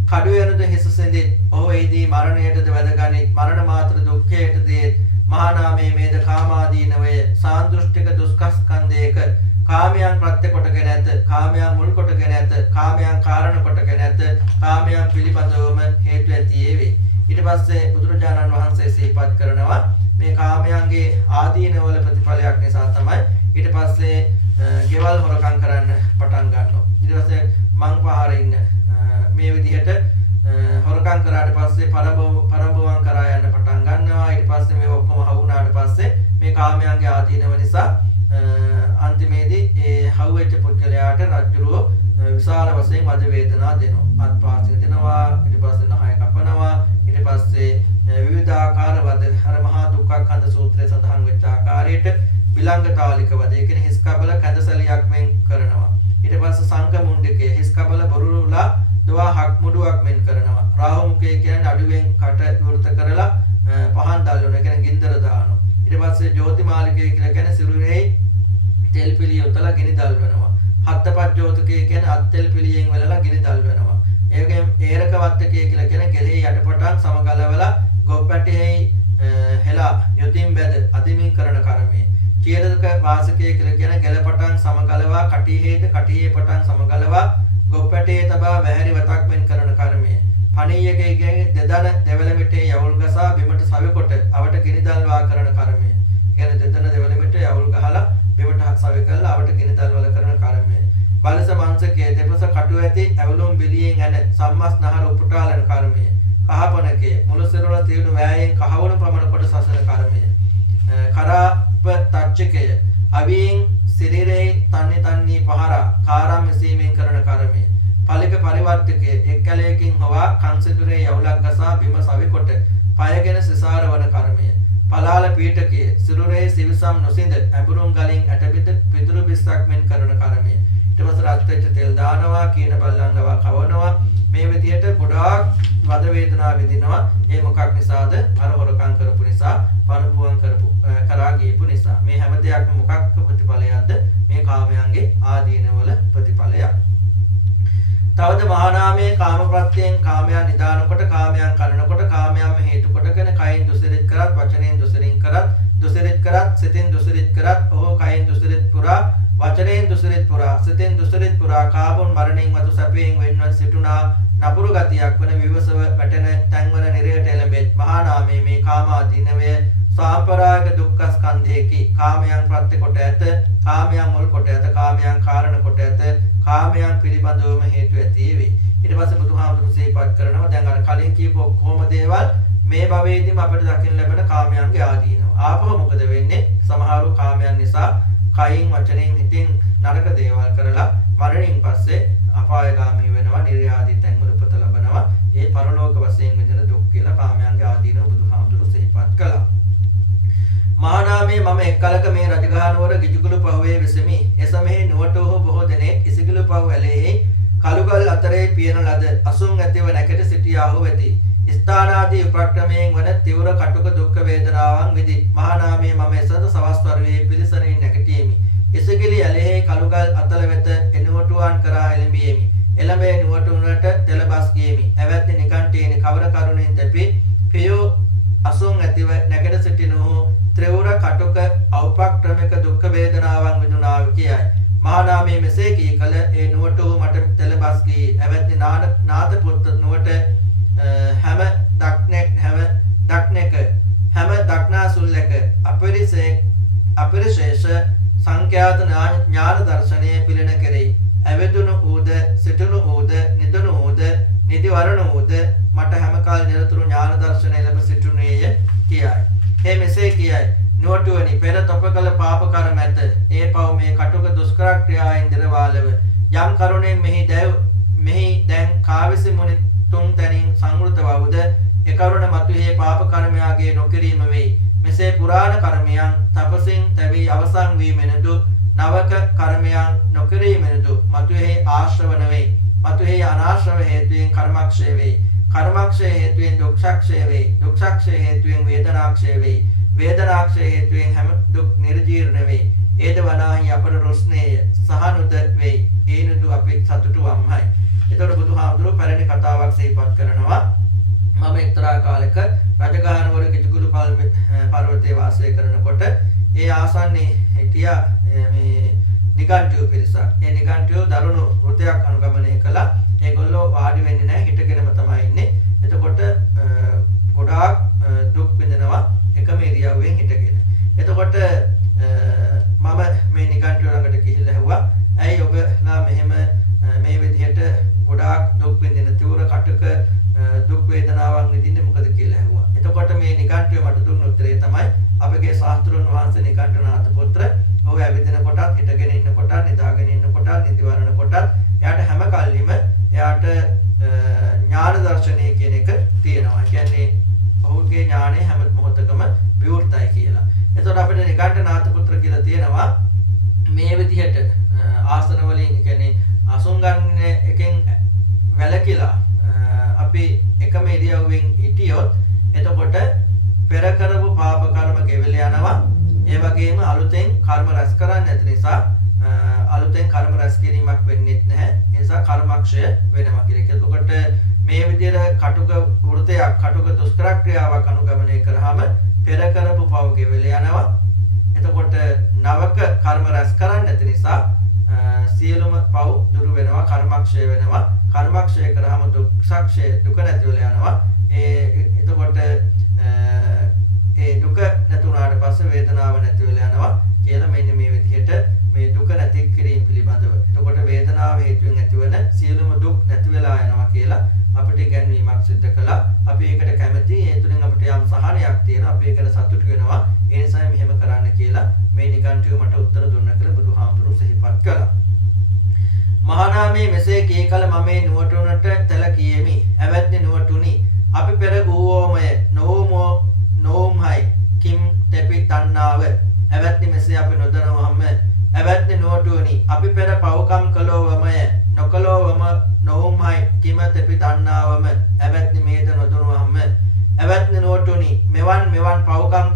කඩු යනුද හිස සිඳිත්. ඔහු එහිදී මරණයටද වැදගනිත්, මරණ මාත්‍ර දුක්ඛයට දේත්. මහා නාමයේ මේද කාමාදීනවය සාන්දෘෂ්ටික දුස්කස්කන්ධයක කාමයන් ප්‍රත්‍ය කොටගෙන ඇත, කාමයන් මුල් කොටගෙන ඇත, කාමයන් කාරණ කොටගෙන ඇත, කාමයන් පිළිබඳවම හේතු ඇති වේ. ඊට පස්සේ බුදුරජාණන් වහන්සේ සිහිපත් කරනවා මේ කාමයන්ගේ ආදීනවල ප්‍රතිඵලයක් නිසා තමයි ඊට පස්සේ ගෙවල් හොරකම් කරන්න පටන් ගන්නවා. ඊට පස්සේ මං පහරින්න මේ විදිහට හොරකම් කරාට පස්සේ පරඹුවන් කරා යන්න පටන් ගන්නවා. ඊට පස්සේ මේ ඔක්කොම හවුනාට පස්සේ මේ කාමයන්ගේ ආදීනව නිසා අන්තිමේදී ඒ හවුවෙච්ච පුද්ගලයාට රජුරෝ විශාල වශයෙන් වද වේදනා දෙනවා. අත්පාසික දෙනවා, ඊට පස්සේ නහය කපනවා, ඊට පස්සේ විවිධාකාර වද අර මහා දුක්ඛ සූත්‍රයේ සඳහන් වෙච්ච ආකාරයට විලංග තාලික වද කියන හිස් කබල කැදසලියක් මෙන් කරනවා. ඊට පස්සේ සංඝ මුණ්ඩකය හිස් කබල බොරුලා දවා හක් මුඩුවක් මෙන් කරනවා. රාහු මුඛය කියන්නේ අඩුවෙන් කට විවෘත කරලා පහන් දැල්වන. ඒ කියන්නේ ගින්දර දානවා. ඊට පස්සේ ජෝතිමාලිකය කියලා කියන්නේ සිරුරේ තෙල් පිළිය උතලා ගිනි දැල්වනවා. හත්පත් ජෝතිකය කියන්නේ අත් තෙල් පිළියෙන් වලලා ගිනි දැල්වනවා. ඒ වගේම ඒරක වත්තකය කියලා කියන්නේ ගෙලේ යටපටන් සමගලවලා ගොප්පැටෙහි හෙලා යොතින් බැද අදිමින් කරන කර්මය. චීරක වාසකය කියලා කියන්නේ ගැලපටන් සමගලවා කටිහේද කටිහේ පටන් සමගලවා ගොප්පැටේ තබා වැහැරි වතක් මෙන් කරන කර්මය. පණියකේ කියන්නේ දෙදන දෙවල මිටේ යවුල් ගසා බිමට සවි කොට අවට ගිනි දැල්වා කරන කර්මය. කියන්නේ දෙදන දෙවල මිටේ යවුල් ගහලා බිමට සවි කරලා අවට ගිනි දැල්වල කරන කර්මය. බලස මාංශකයේ දෙපස කටු ඇති ඇවලුම් බිලියෙන් ඇන සම්මස් නහර උපුටාලන කර්මය. කහපනකේ මුළු සිරුර තියුණු වෑයෙන් කහවණු පමණ කොට සසන කර්මය. කරාප තච්චකය අවියෙන් සිරිරේ තන්නි පහරා කාරම් මෙසීමෙන් කරන කර්මය. පලික පරිවර්තකයේ එක් කැලයකින් හොවා කංසිදුරේ යවුලක් ගසා බිම සවි කොට පයගෙන සිසාර වන කර්මය. පලාල පීඨකයේ සිරුරේ සිවිසම් නොසිඳ ඇඹුරුම් ගලින් ඇටබිද පිදුරු බිස්සක් මෙන් කරන කර්මය. ඊට පස්සේ රත් වෙච්ච තෙල් දානවා කීන බල්ලන්නවා කවනවා. මේ විදිහට ගොඩාක් වද වේදනා විඳිනවා. ඒ මොකක් නිසාද? අර හොරකම් කරපු නිසා, පරපුවන් කරා ගියපු නිසා. මේ හැම දෙයක්ම මොකක් ප්‍රතිඵලයක්ද? මේ කාමයන්ගේ ආදීනවල ප්‍රතිඵලයක්. තවද මහානාමයේ කාම ප්‍රත්‍යයෙන් කාමයන් නිදාන කොට කාමයන් කරනකොට කාමයන්ම හේතු කොටගෙන කයින් දුසිරිත කරත් වචනෙන් දුසිරිත කරත් සිතින් දුසිරිත කරත් ඔහු කයින් දුසිරිත පුරා වචනෙන් දුසිරිත පුරා සිතින් දුසිරිත පුරා කාබන් මරණින් වතු සැපයෙන් වෙන්වන් සිටුනා නපුරු ගතියක් වන විවසව වැටෙන තැන්වල නිරයට එළඹෙත්. මහානාමයේ මේ කාමාදීනවය සාම්පරාග දුක්ඛ ස්කන්ධයේකි. කාමයන් ප්‍රත්‍ය කොට ඇත, කාමයන් මුල් කොට ඇත, කාමයන් කාරණ කොට ඇත, කාමයන් පිළිබඳවම හේතු ඇති වේ. ඊට පස්සේ බුදුහාමුදුරු සිහිපත් කරනවා දැන් අර කලින් කියපු ඔක්කොම දේවල් මේ භවයේදීම අපිට දකින්න ලැබෙන කාමයන්ගේ ආදීනව. ආපහු මොකද වෙන්නේ? සමහරව කාමයන් නිසා කයින් වචනෙන් හිතින් නරක දේවල් කරලා මරණින් පස්සේ අපායගාමී වෙනවා, නිර්ය ආදී තැන්වල උපත ලබනවා. ඒ පරලෝක වශයෙන් විඳින දුක් කියලා කාමයන්ගේ ආදීනව බුදුහාමුදුරු සිහිපත් කළා. මහානාමයේ මම එක්කලක මේ රජගහනුවර ගිජුකුළු පහුවේ වෙසෙමි. එසමෙහි නුවටෝ බොහෝ දෙනෙක් ඉසිගිලු පහු ඇලෙහි කලුගල් අතරේ පියන ලද අසුන් ඇතිව නැකෙට සිටියාහු වෙති. ස්ථානාදී උපක්‍රමයෙන් වන තීව්‍ර කටුක දුක් වේදනාවන් විඳි. මහානාමයේ මම එසඳ සවස් වරුවේ පිළිසරණින් නැගිටීමි. ඉසිගිලි ඇලෙහි කලුගල් අතල වෙත එනුවටුවන් කරා එළඹීමි. එළඹේ නුවටුනට තෙලබස් ගියමි. ඇවැත්නි නිකන්ටේනි කවර කරුණින් තැපි පියෝ අසුන් ඇතිව නැකෙට සිටිනෝ ත්‍රිවර කටුක ඖපක්‍රමික දුක් වේදනාවන් විඳුනා කියයි. මහානාමයේ මෙසේ කී කල ඒ නුවටෝ මට තෙලබස් කී. ඇවැත්නි නාත පුත් නුවට හැම දක්නා සුල්ලක අපරිශේෂ සංඛ්‍යාත ඥාන දර්ශනයේ පිළින කෙරෙයි. ඇවැදුණු ඌද සිටුණු ඌද නිදුණු ඌද නිදිවරණ ඌද මට හැම කාල නිරතුරු ඥාන දර්ශනය ලැබ සිටුනේය කියයි. ඒ මෙසේ කියයි. නුවටුවනි පෙර තොප කළ පාප කර්ම ඇත. ඒ පව් මේ කටුක දුෂ්කර ක්‍රියාවෙන් දිරවාලව යම් කරුණෙන් මෙහි දැන් කාවිසි මුනි තුන් තැනින් සංවෘත වවුද ඒ කරුණ මතුවේ පාප කර්මයාගේ නොකිරීම වෙයි. මෙසේ පුරාණ කර්මයන් තපසින් තැවී අවසන් වීමෙනදු නවක කර්මයන් නොකිරීමෙනදු මතුවේ ආශ්‍රවණ වෙයි. මතුවේ අනාශ්‍රව හේතුවෙන් කර්මක්ෂය වෙයි. කර්මක්ෂය හේතුවෙන් දුක්ඛක්ෂය වෙයි. දුක්ඛක්ෂය හේතුවෙන් වේදනාක්ෂය වෙයි. වේදනාක්ෂය හේතුවෙන් හැම දුක් නිර්ජීර්ණ වෙයි. ඒද වනාහි අපර රොස්නේය සහනුද වෙයි. ඒනුදු අපි සතුටු වම්මයි. එතකොට බුදුහාමුදුරුවෝ පැරණි කතාවක් සිහිපත් කරනවා. මම එක්තරා කාලයක රජගහනුවර ගිජුකුළු පර්වතයේ වාසය කරනකොට ඒ ආසන්නයේ හිටියා මේ නිගණ්ඨයෝ පිරිසක්. ඒ නිගණ්ඨයෝ දරුණු වෘතයක් අනුගමනය කළා. ඒගොල්ලෝ වාඩි වෙන්නේ නැහැ, හිටගෙනම තමයි ඉන්නේ. එතකොට ගොඩාක් දුක් විඳිනවා එකම ඉරියව්වෙන් හිටගෙන. එතකොට මම මේ නිගණ්ඨයෝ ළඟට ගිහිල්ලා ඇහුවා, "ඇයි ඔබලා මෙහෙම මේ විදිහට ගොඩාක් දුක් විඳින තීව්‍ර කටක දුක් වේදනාවන් විඳින්නේ මොකද?" කියලා ඇහුවා. එතකොට මේ නිගණ්ඨයෝ මට දුන්න උත්තරේ තමයි අපගේ ශාස්ත්‍රඥ වහන්සේ නිගණ්ඨනාථ පුත්‍ර ඔහු ඇවිදින කොටත්, හිටගෙන ඉන්න කොටත්, නිදාගෙන ඉන්න කොටත්, නිදිවරණ කොටත් එයාට හැම කල්ලිම එයාට ඥාන දර්ශනය කියන එක තියෙනවා. කියන්නේ ඔහුගේ ඥානය හැම මොහොතකම විවෘතයි කියලා. එතකොට අපිට නිගණ්ඨනාථ පුත්‍ර කියලා තියෙනවා මේ විදිහට ආසන වලින් කියන්නේ අසුන් ගන්න එකෙන් වැළකීලා අපි එකම ඉරියව්වෙන් හිටියොත් එතකොට පෙර කරපු පාප කර්ම ගෙවිල යනවා. ඒ වගේම අලුතෙන් කර්ම රැස් කරන්නේ නැති නිසා අලුතෙන් කර්ම රැස් කිරීමක් වෙන්නේ නැහැ. ඒ නිසා කර්මක්ෂය වෙනවා කියලා. එතකොට මේ විදිහට කටුක වෘතයක් කටුක දුෂ්කර ක්‍රියාවක් අනුගමනය කරාම පෙර කරපු පව ගෙවිල යනවා. එතකොට නවක කර්ම රැස් කරන්නේ නැති නිසා සියලුම පව දුරු වෙනවා, කර්මක්ෂය වෙනවා. කර්මක්ෂය කරාම දුක්ඛක්ෂය දුක නැති වෙලා යනවා. එතකොට ඒ දුක නැතුණාට පස්සේ වේදනාව නැති වෙලා යනවා කියලා මෙන්න මේ විදිහට මේ දුක නැති කිරීම පිළිබඳව. එතකොට වේදනාව හේතුවෙන් ඇතිවන සියලුම දුක් නැති වෙලා යනවා කියලා අපිට ඉගැන්වීමක් සිදු කළා. අපි ඒකට කැමතියි. ඒ තුලින් අපිට යම් සහනයක් තියෙනවා. අපි ඒකට සතුටු වෙනවා. ඒ නිසා මෙහෙම කරන්න කියලා මේ නිගණ්ඨිය මට උත්තර දුන්න කියලා බුදුහාමුදුරුවෝ සිහිපත් කළා. මහානාමේ මෙසේ කී කල මමේ නුවටුනට තල කියෙමි. ඇවැත්නි නුවටුනි. අපි පෙර ගෝමය නොවුම්හයි කිම් තෙපි තණ්හාව. ඇවැත්නි මෙසේ අපි නොදනවම ඇවැත්නි නුවටුනි. අපි පෙර පවකම් කළෝවමය නොකළෝවම නොවුම්හයි කිම තෙපි තණ්හාවම. ඇවැත්නි මේද නොදනවම ඇවැත්නි නුවටුනි. මෙවන් පවකම්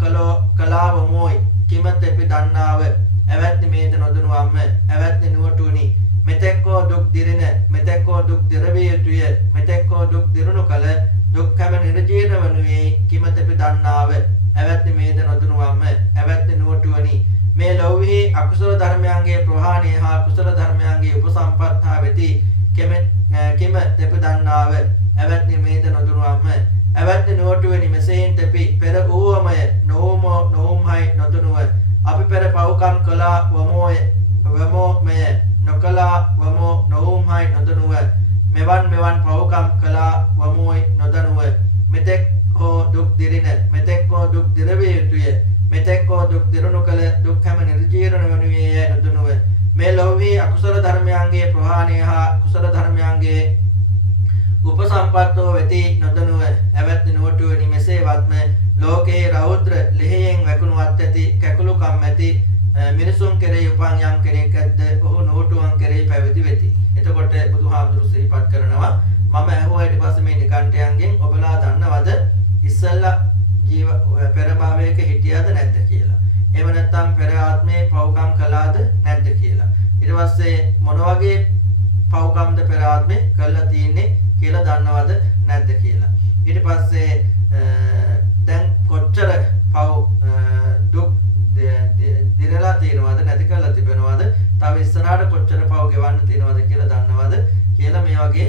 කළාවමෝයි කිම තෙපි තණ්හාව. ඇවැත්නි මේද නොදනවම ඇවැත්නි නුවටුනි. මෙතෙක්කෝ දුක් දිරින මෙතෙක්කෝ දුක් දිරවිය යුතුය. මෙතෙක්කෝ දුක් දිරුණු කල දුක්ඛම නිර්ජීන වනුයේ කිමතපි දන්නාව. ඇවැත්නි මේද නොදනුවම්ම ඇවැත්නි නුවටුවනි. මේ ලෝකෙහි අකුසල ධර්මයන්ගේ ප්‍රහාණය හා කුසල ධර්මයන්ගේ උපසම්පත් හා වෙති කිමතපි දන්නාව. ඇවැත්නි මේද නොදනුවම්ම ඇවැත්නි නුවටුවනි. මෙසේන් තෙපි පෙර ඌවමය නොවුම්හයි නොදනුව. අපි පෙර පව්කම් කළා වමෝමය නොකලා වමෝ නොවුම්හයි නොදනුව. මෙවන් පවකම් කලා වමෝයි නොදනුව. මෙතෙක් හෝ දුක් දිරින මෙතෙක් හෝ දුක් දිරවිය යුතුය. මෙතෙක් හෝ දුක් දිරුණු කල දුක්ඛම නිර්ජීරණ වනුයේ නොදනුව. මේ ලෝකයේ අකුසල ධර්මයන්ගේ ප්‍රහාණය හා කුසල ධර්මයන්ගේ උපසම්පත්තෝ වෙති නොදනුව. ඇවැත්නි නුවටුවනි. මෙසේවත්ම ලෝකේ රෞද්‍ර ලෙහෙයෙන් වැකුණු අත්‍යති කැකුළු කම් ඇති මිනිසුන් කෙරෙහි උපන් යම් කෙනෙක් ඇද්ද ඔහු නුවටුවන් කෙරෙහි පැවිදි වෙති. එතකොට බුදුහාමුදුරු සිහිපත් කරනවා මම ඇහුවා ඊට පස්සේ මේ නිකණ්ඨයන්ගෙන් ඔබලා දන්නවද ඉස්සල්ලා පෙර භවයක හිටියද නැද්ද කියලා. එහෙම නැත්නම් පෙර ආත්මේ පව්කම් කළාද නැද්ද කියලා. ඊට පස්සේ මොන වගේ පව්කම්ද පෙර ආත්මේ කළා තියෙන්නේ කියලා දන්නවද නැද්ද කියලා. ඊට පස්සේ දැන් කොච්චර පව් දුක් දිරලා තියෙනවද නැති කරලා තිබෙනවද තව ඉස්සරහට කොච්චර පව ගෙවන්න තියෙනවද කියලා දන්නවද කියලා මේ වගේ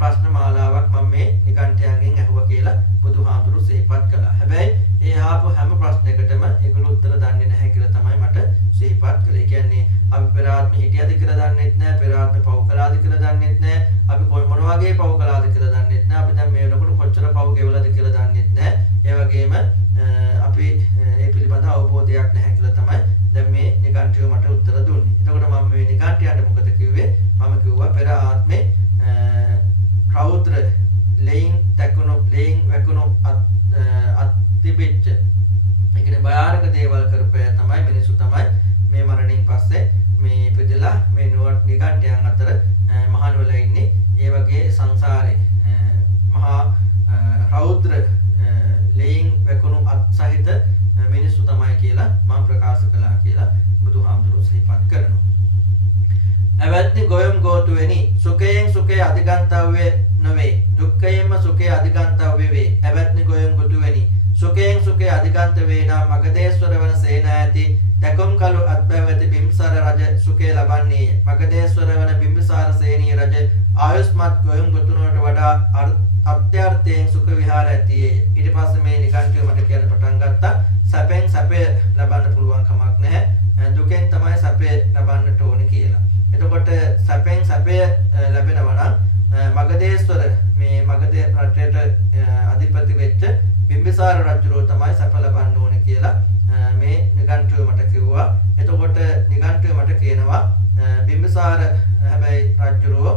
ප්‍රශ්න මාලාවක් මම මේ නිකණ්ඨයන්ගෙන් අහුවා කියලා බුදුහාමුදුරු සිහිපත් කළා. හැබැයි ඒ ආපු හැම ප්‍රශ්නයකටම ඒගොල්ලෝ උත්තර දන්නේ නැහැ කියලා තමයි මට සිහිපත් කළේ. කියන්නේ අපි පෙර ආත්මෙ හිටියද කියලා දන්නෙත් නැහැ, පෙර ආත්මෙ පව කළාද කියලා දන්නෙත් නැහැ, අපි මොන වගේ පව කළාද කියලා දන්නෙත් නැහැ, අපි දැන් මේ වෙනකොට කොච්චර පව ගෙවලාද කියලා දන්නෙත් නැහැ. ඒ වගේම අපි ඒ පිළිබඳ අවබෝධයක් නැහැ කියලා තමයි දැන් මේ නිකණ්ඨය මට උත්තර දුන්නේ. එතකොට මම මේ නිකණ්ඨයන්ට මොකද කිව්වේ? මම කිව්වා පෙර ආත්මේ රෞද්‍ර ලෙයින් වැකුණු අත්තිබෙච්ච ඒ කියන්නේ භයානක දේවල් කරපය තමයි මිනිසු තමයි මේ මරණින් පස්සේ මේ ඉපදලා මේ නුවණ නිකණ්ඨයන් අතර මහාන වෙලා ඉන්නේ. ඒ වගේ සංසාරේ මහා රෞද්‍ර ලෙයින් වැකුණු අත් සහිත මිනිස්සු තමයි කියලා මම ප්‍රකාශ කළා කියලා බුදුහාමුදුරුවෝ සිහිපත් කරනවා. ඇවැත්නි ගොයම් ගෝතුවෙනි. සුඛයෙන් සුඛේ අධිගන්තව්‍ය නොවේ. දුක්ඛයෙන්ම සුඛේ අධිගන්තව්‍ය වේ. ඇවැත්නි ගොයම් ගොතුවෙනි. සුඛයෙන් සුඛේ අධිගන්ත වේනා මගදේශ්වර වන සේන ඇති දකුම් කලු අත්බැවති බිම්සාර රජ සුඛේ ලබන්නේය. මගදේශ්වර වන බිම්බිසාර සේනීය රජ ආයුෂ්මත් ගොයම් ගොතුනට වඩා අත්‍යර්ථයෙන් සුඛ විහාර ඇතියේ. ඊට පස්සේ මේ නිකණ්ඨය මට කියන්න පටන් ගත්තා. සැපෙන් සැපය ලබන්න පුළුවන් කමක් නැහැ. දුකෙන් තමයි සැපය ලබන්නට ඕනේ කියලා. එතකොට සැපෙන් සැපය ලැබෙනවා නම් මගදේශ්වර මේ මගධ රටේට අධිපති වෙච්ච බිම්බිසාර රජුරෝ තමයි සැප ලබන්න ඕනේ කියලා මේ නිගණ්ඨය මට කිව්වා. එතකොට නිගණ්ඨය මට කියනවා බිම්බිසාර හැබැයි රජුරෝ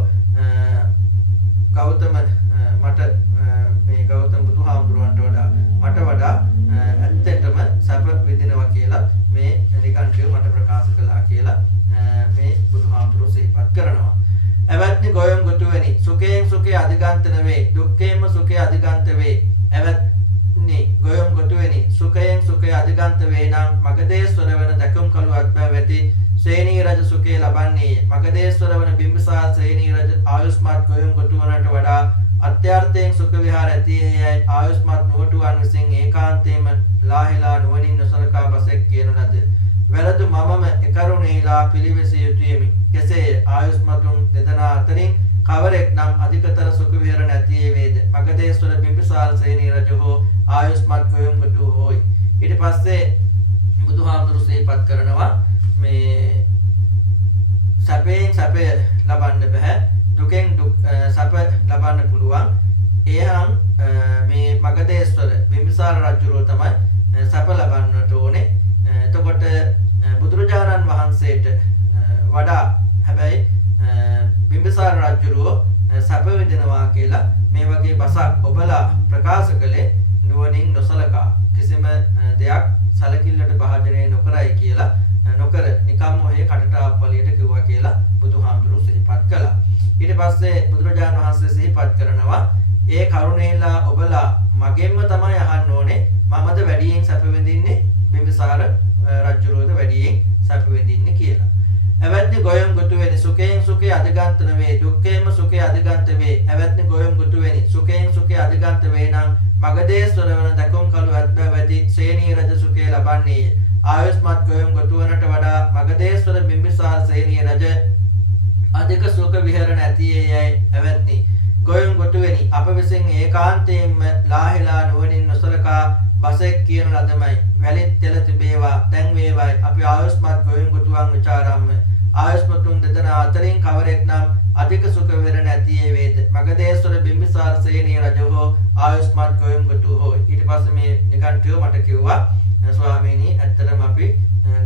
ගෞතම මට මේ ගෞතම බුදුහාමුදුරන්ට වඩා ඇත්තටම සැප විඳිනවා කියලා මේ නිකණ්ඨය මට ප්‍රකාශ කළා කියලා මේ බුදුහාමුදුරුවෝ සිහිපත් කරනවා. එවත්නි ගොයම් ගොටුවනි සුඛයෙන් සුඛේ අධිගන්තන වේ දුක්ඛයෙන්ම සුඛේ අධිගන්ත වේ එවත්නි ගොයම් ගොටුවනි සුඛයෙන් සුඛේ අධිගන්ත වේ නම් මගදේශ්වර වන දකුම් කළුවත් බව ඇති සේනී රජ සුඛේ ලබන්නේ මගදේශ්වර වන බිම්බිසාර සේනී රජ ආයුෂ්මත් ගොයම් ගොටුවනට වඩා අත්‍යාර්ථයෙන් සුඛ විහාර ඇතියයි ආයුෂ්මත් නුවටුවන් විසින් ඒකාන්තයෙන්ම ලාහිලා නුවණින් නොසලකා බසෙක් කියන ලද වැරදු මමම එකරුණේලා පිළිවෙසිය යුතුයමි. කෙසේ ආයුෂ්මතුන් දෙදෙනා අතරින් කවරෙක් නම් අධිකතර සුඛ විහරණ ඇතියේ වේද? මගදේශ්වර බිම්බිසාර සේනී රජ හෝ ආයුෂ්මත් ගොයම් ගොටුව හෝයි. ඊට පස්සේ බුදුහාමුදුරු සිහිපත් කරනවා මේ සැපයෙන් සැපය ලබන්න බෑ. දුකෙන් දුක් සැප ලබන්න පුළුවන්. එහෙනම් මේ මගදේශ්වර බිම්බිසාර රජුරෝ තමයි සැප ලබන්නට ඕනේ. එතකොට බුදුරජාණන් වහන්සේට වඩා හැබැයි බිම්බිසාර රජුරෝ සැප විඳිනවා කියලා මේ වගේ බසක් ඔබලා ප්‍රකාශ කළේ නුවණින් නොසලකා කිසිම දෙයක් සැලකිල්ලට භාජනය නොකරයි කියලා නොකර නිකම්ම ඔය කටට ආප්පලියට කිව්වා කියලා බුදුහාමුදුරුවෝ සිහිපත් කළා. ඊට පස්සේ බුදුරජාණන් වහන්සේ සිහිපත් කරනවා ඒ කරුණේලා ඔබලා මගෙන්ම තමයි අහන්න ඕනේ මමද වැඩියෙන් සැප විඳින්නේ බිම්බිසාර රජුරෝද වැඩියෙන් සැප විඳින්නේ කියලා. එවත්නි ගොයම් ගොටුවනි සුඛයෙන් සුඛේ අධිගන්ත වේ දුක්ඛයෙන්ම සුඛේ අධිගන්ත වේ. එවත්නි ගොයම් ගොටුවනි සුඛයෙන් සුඛේ අධිගන්ත වේ නම් මගදේශ්වර වන දකුම් කළු අත්බැවැති සේනී රජ සුඛේ ලබන්නේ. ආයුෂ්මත් ගොයම් ගොටුවනට වඩා මගදේශ්වර බිම්බිසාර සේනී රජ අධික සුඛ විහරණ ඇතියේයි. එවත්නි ගොයම් ගොටුවනි අප විසින් ඒකාන්තයෙන්ම ලාහිලා නුවණින් නොසලකා බසෙක් කියන ලදමයි වැලිත් තෙල තිබේවා දැන් වේවයි අපි ආයුෂ්මත් ගොයම් ගොටුවන් විචාරාම ආයුෂ්මතුන් දෙදෙනා අතරින් කවරෙක් නම් අධික සුඛ විහරණ ඇතියේ වේද? මගදේශ්වර බිම්බිසාර සේනී රජ හෝ ආයුෂ්මත් ගොයම් ගොටුව හෝ. ඊට පස්සේ මේ නිගණ්ඨයෝ මට කිව්වා ස්වාමීනි ඇත්තටම අපි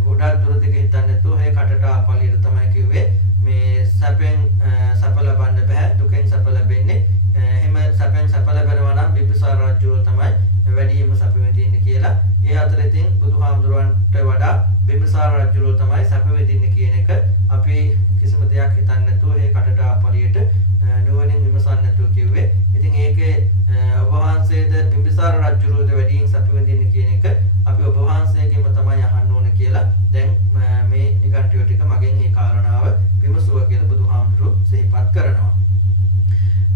ගොඩක් දුරදිග හිතන්නේ නැතුව මේ කටට ආපලියට තමයි කිව්වේ මේ සැපෙන් සැප ලබන්න බෑ දුකෙන් සැප ලැබෙන්නේ. එහෙම සැපෙන් සැප ලැබෙනවා නම් බිම්බිසාර රජුරෝ තමයි වැඩිම සැප විඳින්නේ කියලා. ඒ අතරින් බුදුහාමුදුරන්ට වඩා බිම්බිසාර රජුරෝ තමයි සැප විඳින්නේ කියන එක අපි කිසිම දෙයක් හිතන්නේ නැතුව මේ කටට ආපලියට නුවණින් විමසන්නේ නැතුව කිව්වේ. ඉතින් ඒකේ ඔබ වහන්සේද බිම්බිසාර රජුරෝද වැඩියෙන් සැප විඳින්නේ කියන එක අපි ඔබ වහන්සේගෙම තමයි අහන්න ඕන කියලා දැන් මේ නිගණ්ඨයෝ ටික මගෙන් මේ කාරණාව විමසුවා කියලා බුදුහාමුදුරුවෝ සිහිපත් කරනවා.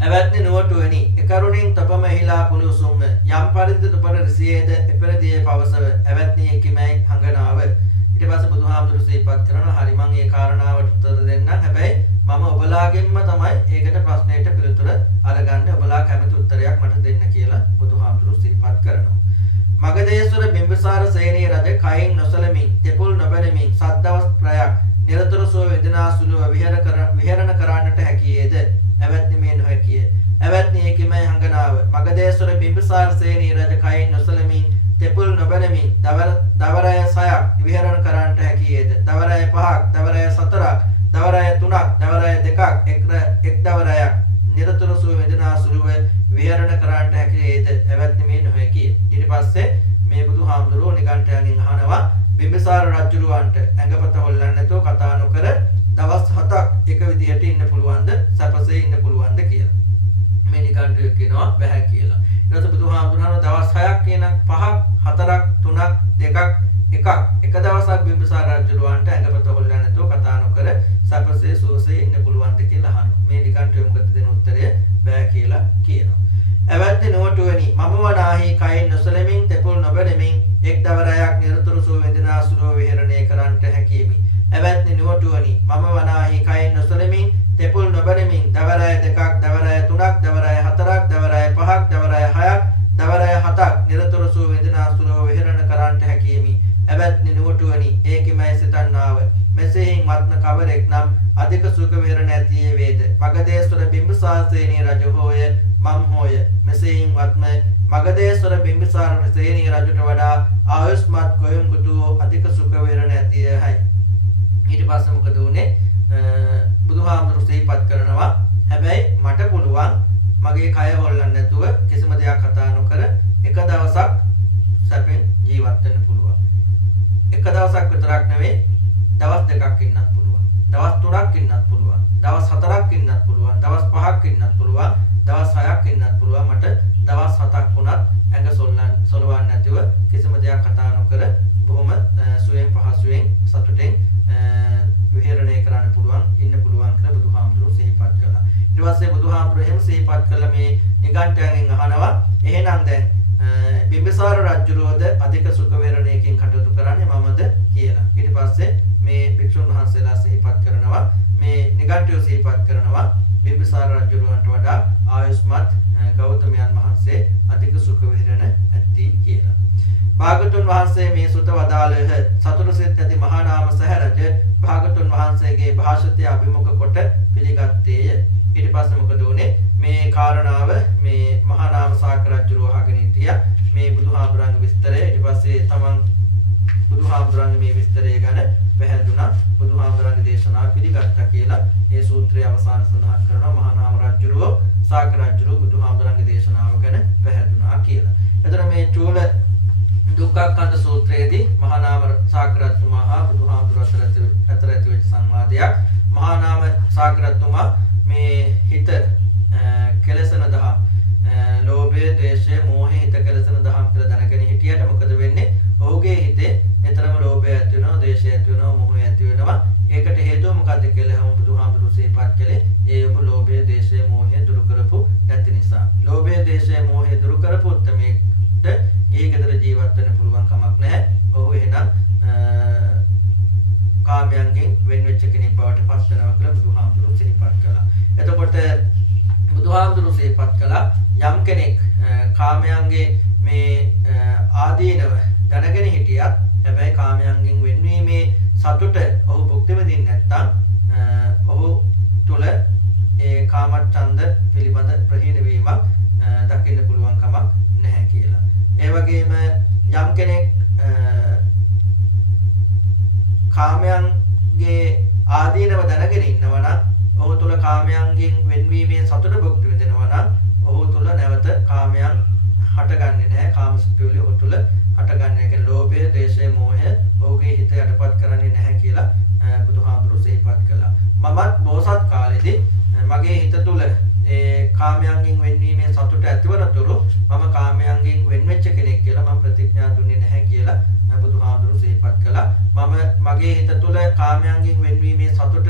එවත්නි නුවටුවනි එකරුණින් තපම එහිලා පුලුසුම්ම යම් පරිදි දුපර රිසියේද එපරිදියේ පවසව එවත්නි එකමයි හංගනාව. ඊට පස්සේ බුදුහාමුදුරුවෝ සිහිපත් කරනවා හරි මම මේ කාරණාවට උත්තර දෙන්නම්. හැබැයි මම ඔබලාගෙන්ම තමයි ඒකට ප්‍රශ්නෙට පිළිතුර අරගන්නේ. ඔබලා කැමති උත්තරයක් මට දෙන්න කියලා බුදුහාමුදුරුවෝ සිහිපත් කරනවා. මගදේශ්වර බිම්බිසාර සේනී රජ කයින් නොසලමින් තෙපුල් නොබැනමින් සද්දවස් ප්‍රයක් නිරතුරු සෝ වේදනාසුලව විහරණ කරන්නට හැකියේද? එවත්නි මේ නොහැකිය. එවත්නි ඒකෙමයි හංගනාව. මගදේශ්වර බිම්බිසාර සේනී රජ කයින් නොසලමින් තෙපුල් නොබැනමින් දවරය 6ක් විහරණ කරන්නට හැකියේද? දවරය 5ක්, දවරය 4ක්, දවරය 3ක්, දවරය 2ක්, එක් දවරයක් නිරතුරු සෝ වේදනාසුලව විහරණ කරන්නට හැකියේද? එවත්නි මේ නොහැකිය. ඊට පස්සේ මේ බුදුහාමුදුරුවෝ නිගණ්ඨයන්ගෙන් අහනවා බිම්බිසාර රජුරවන්ට ඇඟපත හොල්ලන්නේ නැතුව කතා නොකර දවස් 7ක් එක විදිහට ඉන්න පුළුවන්ද? සැපසේ ඉන්න පුළුවන්ද කියලා. මේ නිගණ්ඨයෝ කියනවා බෑ කියලා. ඊට පස්සේ බුදුහාමුදුරුවෝ දවස් 6ක් කියන 5ක් 4ක් 3ක් 2ක් එකක් එක දවසක් බිම්බිසාර රජුරවන්ට ඇඟපත හොල්ලන්නේ නැතුව කතා නොකර සැපසේ සුවසේ ඉන්න පුළුවන්ද කියලා අහනවා. මේ නිගණ්ඨයෝ මොකද දෙන උත්තරය? බෑ කියලා කියනවා. එවත්නි නුවටුවනි මම වනාහි කයින් නොසලමින් තෙපුල් නොබැනමින් එක් දවරයක් නිරතුරු සෝ වේදනාසුලව විහරණය කරන්නට හැකියමි. එවත්නි නුවටුවනි මම වනාහි කයින් නොසලමින් තෙපුල් නොබැනමින් දවරය 2ක්, දවරය 3ක්, දවරය 4ක්, දවරය 5ක්, දවරය 6ක්, දවරය 7ක් නිරතුරු සෝ වේදනාසුලව විහරණ කරන්නට හැකියමි. එවත්නි නුවටුවනි ඒකෙමයි සිතන්නාව. මෙසේහින් මත්න කවරෙක් නම් අධික සුඛ විහරණ ඇතියේ වේද? මගදේශ්වර බිම්බිසාර සේනී රජ හෝය මම් හෝය. මෙසේහින් වත්ම මගදේශ්වර බිම්බිසාර සේනී රජුට වඩා ආයුෂ්මත් ගොයම් ගොටුවෝ අධික සුඛ විහරණ ඇතියයි. ඊට පස්සේ මොකද උනේ? බුදුහාමුදුරු සිහිපත් කරනවා හැබැයි මට පුළුවන් මගේ කය හොල්ලන්න නැතුව කිසිම දෙයක් කතා නොකර එක දවසක් සැපෙන් ජීවත් වෙන්න පුළුවන්. එක දවසක් විතරක් නෙවෙයි දවස් දෙකක් ඉන්නත් පුළුවන්. දවස් 3ක් ඉන්නත් පුළුවන්. දවස් 4ක් ඉන්නත් පුළුවන්. දවස් 5ක් ඉන්නත් පුළුවන්. දවස් 6ක් ඉන්නත් පුළුවන්. මට දවස් 7ක් වුණත් ඇඟ සොලවන්නේ නැතිව කිසිම දෙයක් කතා නොකර බොහොම සුවයෙන් පහසුවෙන් සතුටෙන් විහරණය කරන්න පුළුවන් ඉන්න පුළුවන් කියලා බුදුහාමුදුරුවෝ සිහිපත් කළා. ඊට පස්සේ බුදුහාමුදුරුවෝ එහෙම සිහිපත් කළා මේ නිගණ්ඨයන්ගෙන් අහනවා එහෙනම් දැන් බිම්බිසාර රජුරෝද අධික සුඛ විහරණයකින් කටයුතු කරන්නේ මමද කියලා. ඊට පස්සේ මේ භික්ෂුන් වහන්සේලා සිහිපත් කරනවා මේ නිගණ්ඨයෝ සිහිපත් කරනවා බිම්බිසාර රජුරවන්ට වඩා ආයුෂ්මත් ගෞතමයන් වහන්සේ අධික සුඛ විහරණ ඇති කියලා. භාගතුන් වහන්සේ මේ සුත වදාළහ. සතුරු සිත් ඇති මහා නාම සහරජ භාගතුන් වහන්සේගේ භාෂිතය අභිමුඛ කොට පිළිගත්තේය. ඊට පස්සේ මොකද උනේ? මේ කාරණාව මේ මහා නාම සාක රජුරෝ අහගෙන හිටියා. මේ බුදුහාමුදුරන්ගේ විස්තරය. ඊට පස්සේ තමන් බුදුහාමුදුරන්ගේ මේ විස්තරය ගැන පැහැදුනා. බුදුහාමුදුරන්ගේ දේශනාව පිළිගත්තා කියලා මේ සූත්‍රයේ අවසාන සඳහන් කරනවා මහා නාම රජුරෝ සාක රජුරෝ බුදුහාමුදුරන්ගේ දේශනාව ගැන පැහැදුනා කියලා. එතන මේ චූල දුක්ඛකන්ද සූත්‍රයේදී මහා නාම සාකරත්තුමා හා බුදුහාමුදුර අතර ඇති වෙච්ච සංවාදයක්. මහා නාම සාකරත්තුමා මේ හිත කෙලසන දහම් ලෝභය, ද්වේෂය, මෝහය හිත කෙලසන දහම් කියලා දැනගෙන හිටියට මොකද වෙන්නේ? ඔහුගේ හිතේ නිතරම ලෝභය ඇති වෙනවා, ද්වේෂය ඇති වෙනවා, මෝහය ඇති වෙනවා. ඒකට හේතුව මොකද්ද කියලා හැම බුදුහාමුදුරු සිහිපත් කළේ ඒ ඔබ ලෝභය, ද්වේෂය, මෝහය දුරු කරපු නැති නිසා. ලෝභය, ද්වේෂය, මෝහය දුරු කරපු උත්මේට ගිහි ගෙදර ජීවත් වෙන්න පුළුවන් කමක් නැහැ. ඔහු එහෙනම් කාමයන්ගෙන් වෙන් වෙච්ච කෙනෙක් බවට පත් වෙනවා කියලා බුදුහාමුදුරු සිහිපත් කළා. එතකොට බුදුහාමුදුරු සිහිපත් කළා යම් කෙනෙක් කාමයන්ගේ මේ ආදීනව දැනගෙන හිටියත් හැබැයි කාමයන්ගෙන් වෙන්වීමේ සතුට ඔහු භුක්ති විඳින්නේ නැත්නම් ඔහු තුල ඒ කාමච්ඡන්ද පිළිබඳ ප්‍රහීන වීමක් දකින්න පුළුවන් කමක් නැහැ කියලා. ඒ වගේම යම් කෙනෙක් කාමයන්ගේ ආදීනව දැනගෙන ඉන්නවා නම් ඔහු තුල කාමයන්ගෙන් වෙන්වීමේ සතුට භුක්ති විඳිනවා නම් ඔහු තුල නැවත කාමයන් හටගන්නේ නැහැ. කාමසිතුවිලි ඔහු තුල හටගන්නේ නැහැ. ඒ ලෝභය, ද්වේෂය, මෝහය ඔහුගේ හිත යටපත් කරන්නේ නැහැ කියලා බුදුහාමුදුරුවෝ සිහිපත් කළා. මමත් බෝසත් කාලෙදී මගේ හිත තුල ඒ කාමයන්ගෙන් වෙන්වීමේ සතුට ඇතිවනතුරු මම කාමයන්ගෙන් වෙන් වෙච්ච කෙනෙක් කියලා මම ප්‍රතිඥා දුන්නේ නැහැ කියලා බුදුහාමුදුරුවෝ සිහිපත් කළා. මම මගේ හිත තුල කාමයන්ගෙන් වෙන්වීමේ සතුට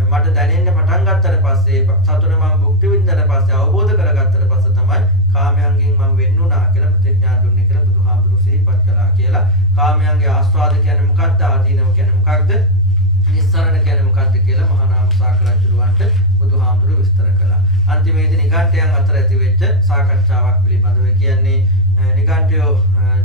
මට දැනෙන්න පටන් ගත්තට පස්සේ සතුට මම භුක්ති විඳින්නට පස්සේ අවබෝධ කරගත්තට පස්සේ තමයි කාමයන්ගෙන් මම වෙන් වුණා කියලා ප්‍රතිඥා දුන්නේ කියලා බුදුහාමුදුරුවෝ සිහිපත් කළා කියලා. කාමයන්ගේ ආස්වාද කියන්නේ මොකක්ද? ආදීනව කියන්නේ මොකක්ද? නිස්සරණ කියන්නේ මොකක්ද කියලා මහා නාම සාකරච්චුලවන්ට බුදුහාමුදුරුවෝ විස්තර කළා. අන්තිමේදී නිගණ්ඨයන් අතර ඇති වෙච්ච සාකච්ඡාවක් පිළිබඳව කියන්නේ නිගණ්ඨයෝ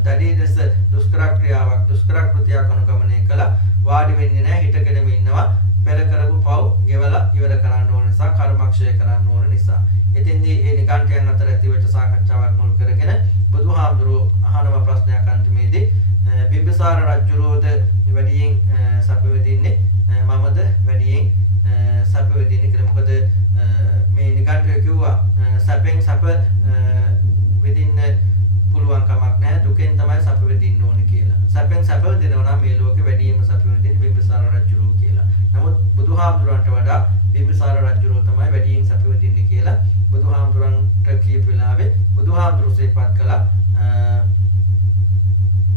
දැඩි ලෙස දුෂ්කර ක්‍රියාවක් දුෂ්කර කෘතියක් අනුගමනය කළා. වාඩි වෙන්නේ නැහැ, හිටගෙනම ඉන්නවා. පෙර කරපු පව් ගෙවලා ඉවර කරන්න ඕන නිසා, කර්මක්ෂය කරන්න ඕන නිසා. එතෙන්දී මේ නිගණ්ඨයන් අතර ඇති වෙච්ච සාකච්ඡාවක් මුල් කරගෙන බුදුහාමුදුරුවෝ අහනවා ප්‍රශ්නයක් අන්තිමේදී බිම්බිසාර රජුරෝද වැඩියෙන් සැප විඳින්නේ මමද වැඩියෙන් සැප විඳින්නේ කියලා. මොකද මේ නිගණ්ඨය කිව්වා සැපෙන් සැප විඳින්න පුළුවන් කමක් නැහැ, දුකෙන් තමයි සැප විඳින්න ඕනේ කියලා. සැපෙන් සැප විඳිනවා නම් මේ ලෝකෙ වැඩිම සැප විඳින්නේ බිම්බිසාර රජුරෝ කියලා. නමුත් බුදුහාමුදුරන්ට වඩා බිම්බිසාර රජුරෝ තමයි වැඩියෙන් සැප විඳින්නේ කියලා බුදුහාමුදුරන්ට කියපු වෙලාවේ බුදුහාමුදුරුවෝ සිහිපත් කළා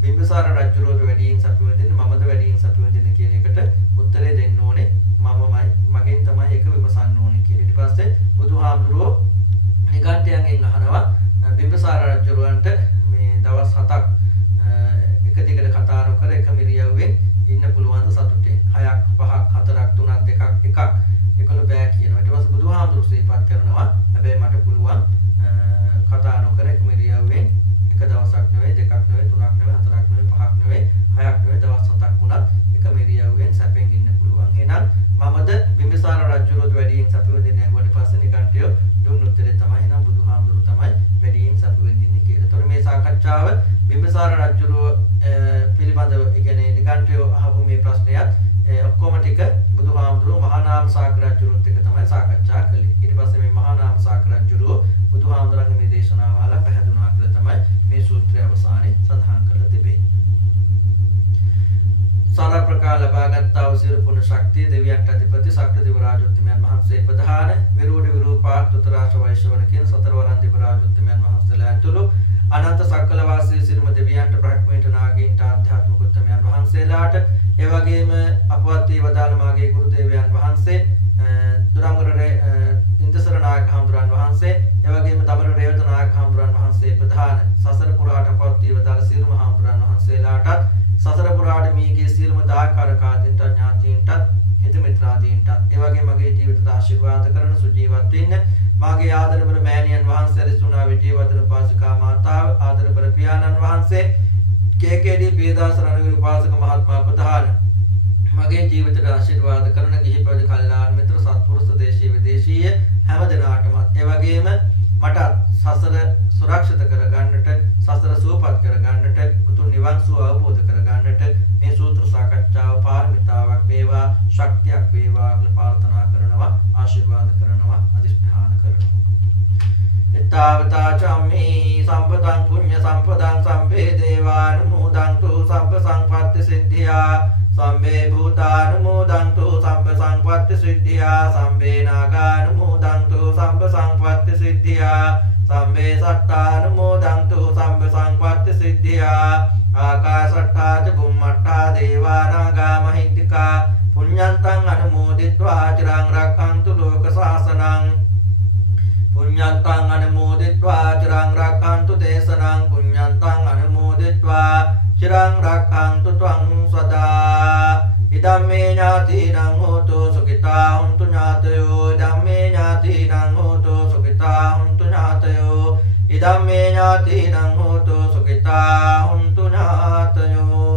බිම්බිසාර රජුරෝට වැඩියෙන් සැප විඳින්නේ මමද වැඩියෙන් සැප විඳින්නේ කියන එකට උත්තරේ දෙන්න ඕනේ මමමයි, මගෙන් තමයි ඒක විමසන්න ඕනේ කියලා. ඊට පස්සේ බුදුහාමුදුරුවෝ නිගණ්ඨයන්ගෙන් අහනවා බිම්බිසාර රජුරවන්ට මේ දවස් 7ක් එක දිගට කතා නොකර එකම ඉරියව්වෙන් ඉන්න පුළුවන් ද සතුටෙන්? 6ක් 5ක් 4ක් 3ක් 2ක් 1ක් ඒකල බෑ කියනවා. ඊට පස්සේ බුදුහාමුදුරුවෝ සිහිපත් කරනවා හැබැයි මට පුළුවන් කතා නොකර එකම ඉරියව්වෙන් එක දවසක් නෙවෙයි, දෙකක් නෙවෙයි, තුනක් නෙවෙයි, හතරක් නෙවෙයි, පහක් නෙවෙයි, හයක් නෙවෙයි, දවස් 7ක් වුණත් එකම ඉරියව්වෙන් සැපෙන් ඉන්න පුළුවන්. එහෙනම් මමද බිම්බිසාර රජුරෝට වැඩියෙන් සැප විඳින්නේ නැහැ. ඊට පස්සේ නිගණ්ඨයෝ දුන්න උත්තරේ තමයි එහෙනම් බුදුහාමුදුරුවෝ තමයි වැඩියෙන් සැප විඳින්නේ කියලා. ඒතකොට මේ සාකච්ඡාව බිම්බිසාර රජුරෝ පිළිබඳව කියන්නේ නිගණ්ඨයෝ අහපු මේ ප්‍රශ්නයත් ඔක්කොම ටික බුදුහාමුදුරුවෝ මහා නාම සාක රජුරොත් එක තමයි සාකච්ඡා කළේ. ඊට පස්සේ මේ මහා නාම සාක රජුරෝ බුදුහාමුදුරන්ගේ මේ දේශනාව අහලා පැහැදුනා කියලා තමයි මේ සූත්‍රයේ අවසානයේ සඳහන් කරලා තිබෙන්නේ. සාර ප්‍රකාශ සකා ලබාගත්තා වූ සියලු පුණ්‍ය ශක්තිය දෙවියන්ට අධිපති සක්‍ර දිව රාජෝත්තමයන් වහන්සේ ප්‍රධාන විරෝධ විරූපාර්ථ උතරාශ වෛශ්‍රවණ කියන සතරවරන් දිව රාජෝත්තමයන් වහන්සේලා ඇතුළු අනන්ත සක්කල වාසී සිරුම දෙවියන්ට බ්‍රහ්මීන්ට නාගීන්ට ආධ්‍යාත්මික උත්තමයන් වහන්සේලාට ඒ වගේම අපවත් වී වදාළ මාගේ ගුරු දේවයන් වහන්සේ දුරංගර ඉන්දසර නායක හඳුරන් වහන්සේ ඒ වගේම දමර රේවත නායක හඳුරන් වහන්සේ ප්‍රධාන සසර පුරාට අපවත් වී වදාළ සිරුම හඳුරන් වහන්සේලාටත් සසර පුරාට මේගේ සියලුම දායකකාරකාදීන්ට ඥාතීන්ට හිත මිත්‍රාදීන්ට ඒ වගේ මගේ ජීවිතයට ආශිර්වාද කරන සුජීවත් වෙන්න මාගේ ආදරබර මෑණියන් වහන්සේ රිසුණා විජේවර්ධන උපාසිකා මාතාව ආදරබර පියාණන් වහන්සේ කේකේඩී පීදාස රණවීර උපාසක මහත්මයා ප්‍රධාන මගේ ජීවිතයට ආශිර්වාද කරන ගිහි පැවිදි කල්යාණ මිත්‍ර සත්පුරුෂ දේශීය විදේශීය හැම දිනාටම ඒ වගේම මට සසර සුරක්ෂිත කර ගන්නට සසර සුවපත් කර ගන්නට උතුම් නිවන් සුව අවබෝධ කර ගන්නට මේ සූත්‍ර සාකච්ඡාව පාරමිතාවක් වේවා ශක්තියක් වේවා කියලා ප්‍රාර්ථනා කරනවා ආශිර්වාද කරනවා අධිෂ්ඨාන කරනවා ඊතාවතා චම්මේ සම්පතං පුඤ්ඤ සම්පතං සම්පේ දේවානුමෝදන්තු සම්ප සංපත්ති සිද්ධියා සම්මේ භූතානුමෝදන්තු සම්ප සංපත්ති සිද්ධියා සම්මේ නාගානුමෝදන්තු සම්ප සංපත්ති සිද්ධියා සම්මේ සත්තානුමෝදන්තු සම්ප සංපත්ති සිද්ධියා ආකාශට්ටා ච බුම්මට්ටා දේවා නාග මහිද්దికා පුඤ්ඤන්තං අනුමෝදිත්වා චිරං රක්ඛන්තු ලෝක සාසනං පුඤ්ඤන්තං අනුමෝදිත්වා චිරං රක්ඛන්තු දේශනං පුඤ්ඤන්තං අනුමෝදිත්වා චිරං රක්ඛන්තු ත්වං සදා ඉදම්මේ ඥාතිනං හෝතු සුඛිතා හුන්තු ඥාතයෝ ඉදම්මේ ඥාතිනං හෝතු සුඛිතා හුන්තු ඥාතයෝ ඉදම්මේ ඥාතිනං හෝතු සුඛිතා හුන්තු ඥාතයෝ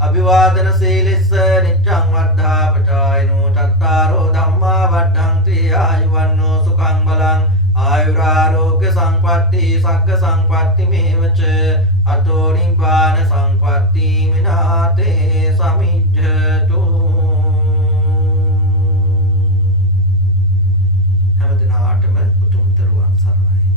අභිවාදන සීලිස්ස නිච්ඡං වද්ධා පචායනෝ චත්තාරෝ ධම්මා වඩ්ඩන්ති ආයුවන්නෝ සුඛං බලං ආයුරාරෝග්‍ය සංපatti සග්ග සංපatti මේවච අතෝ නිබ්බාන සංපatti මිනාතේ සමිජ්ජතු හැම දිනාටම උතුම් දරුවන් සරණයි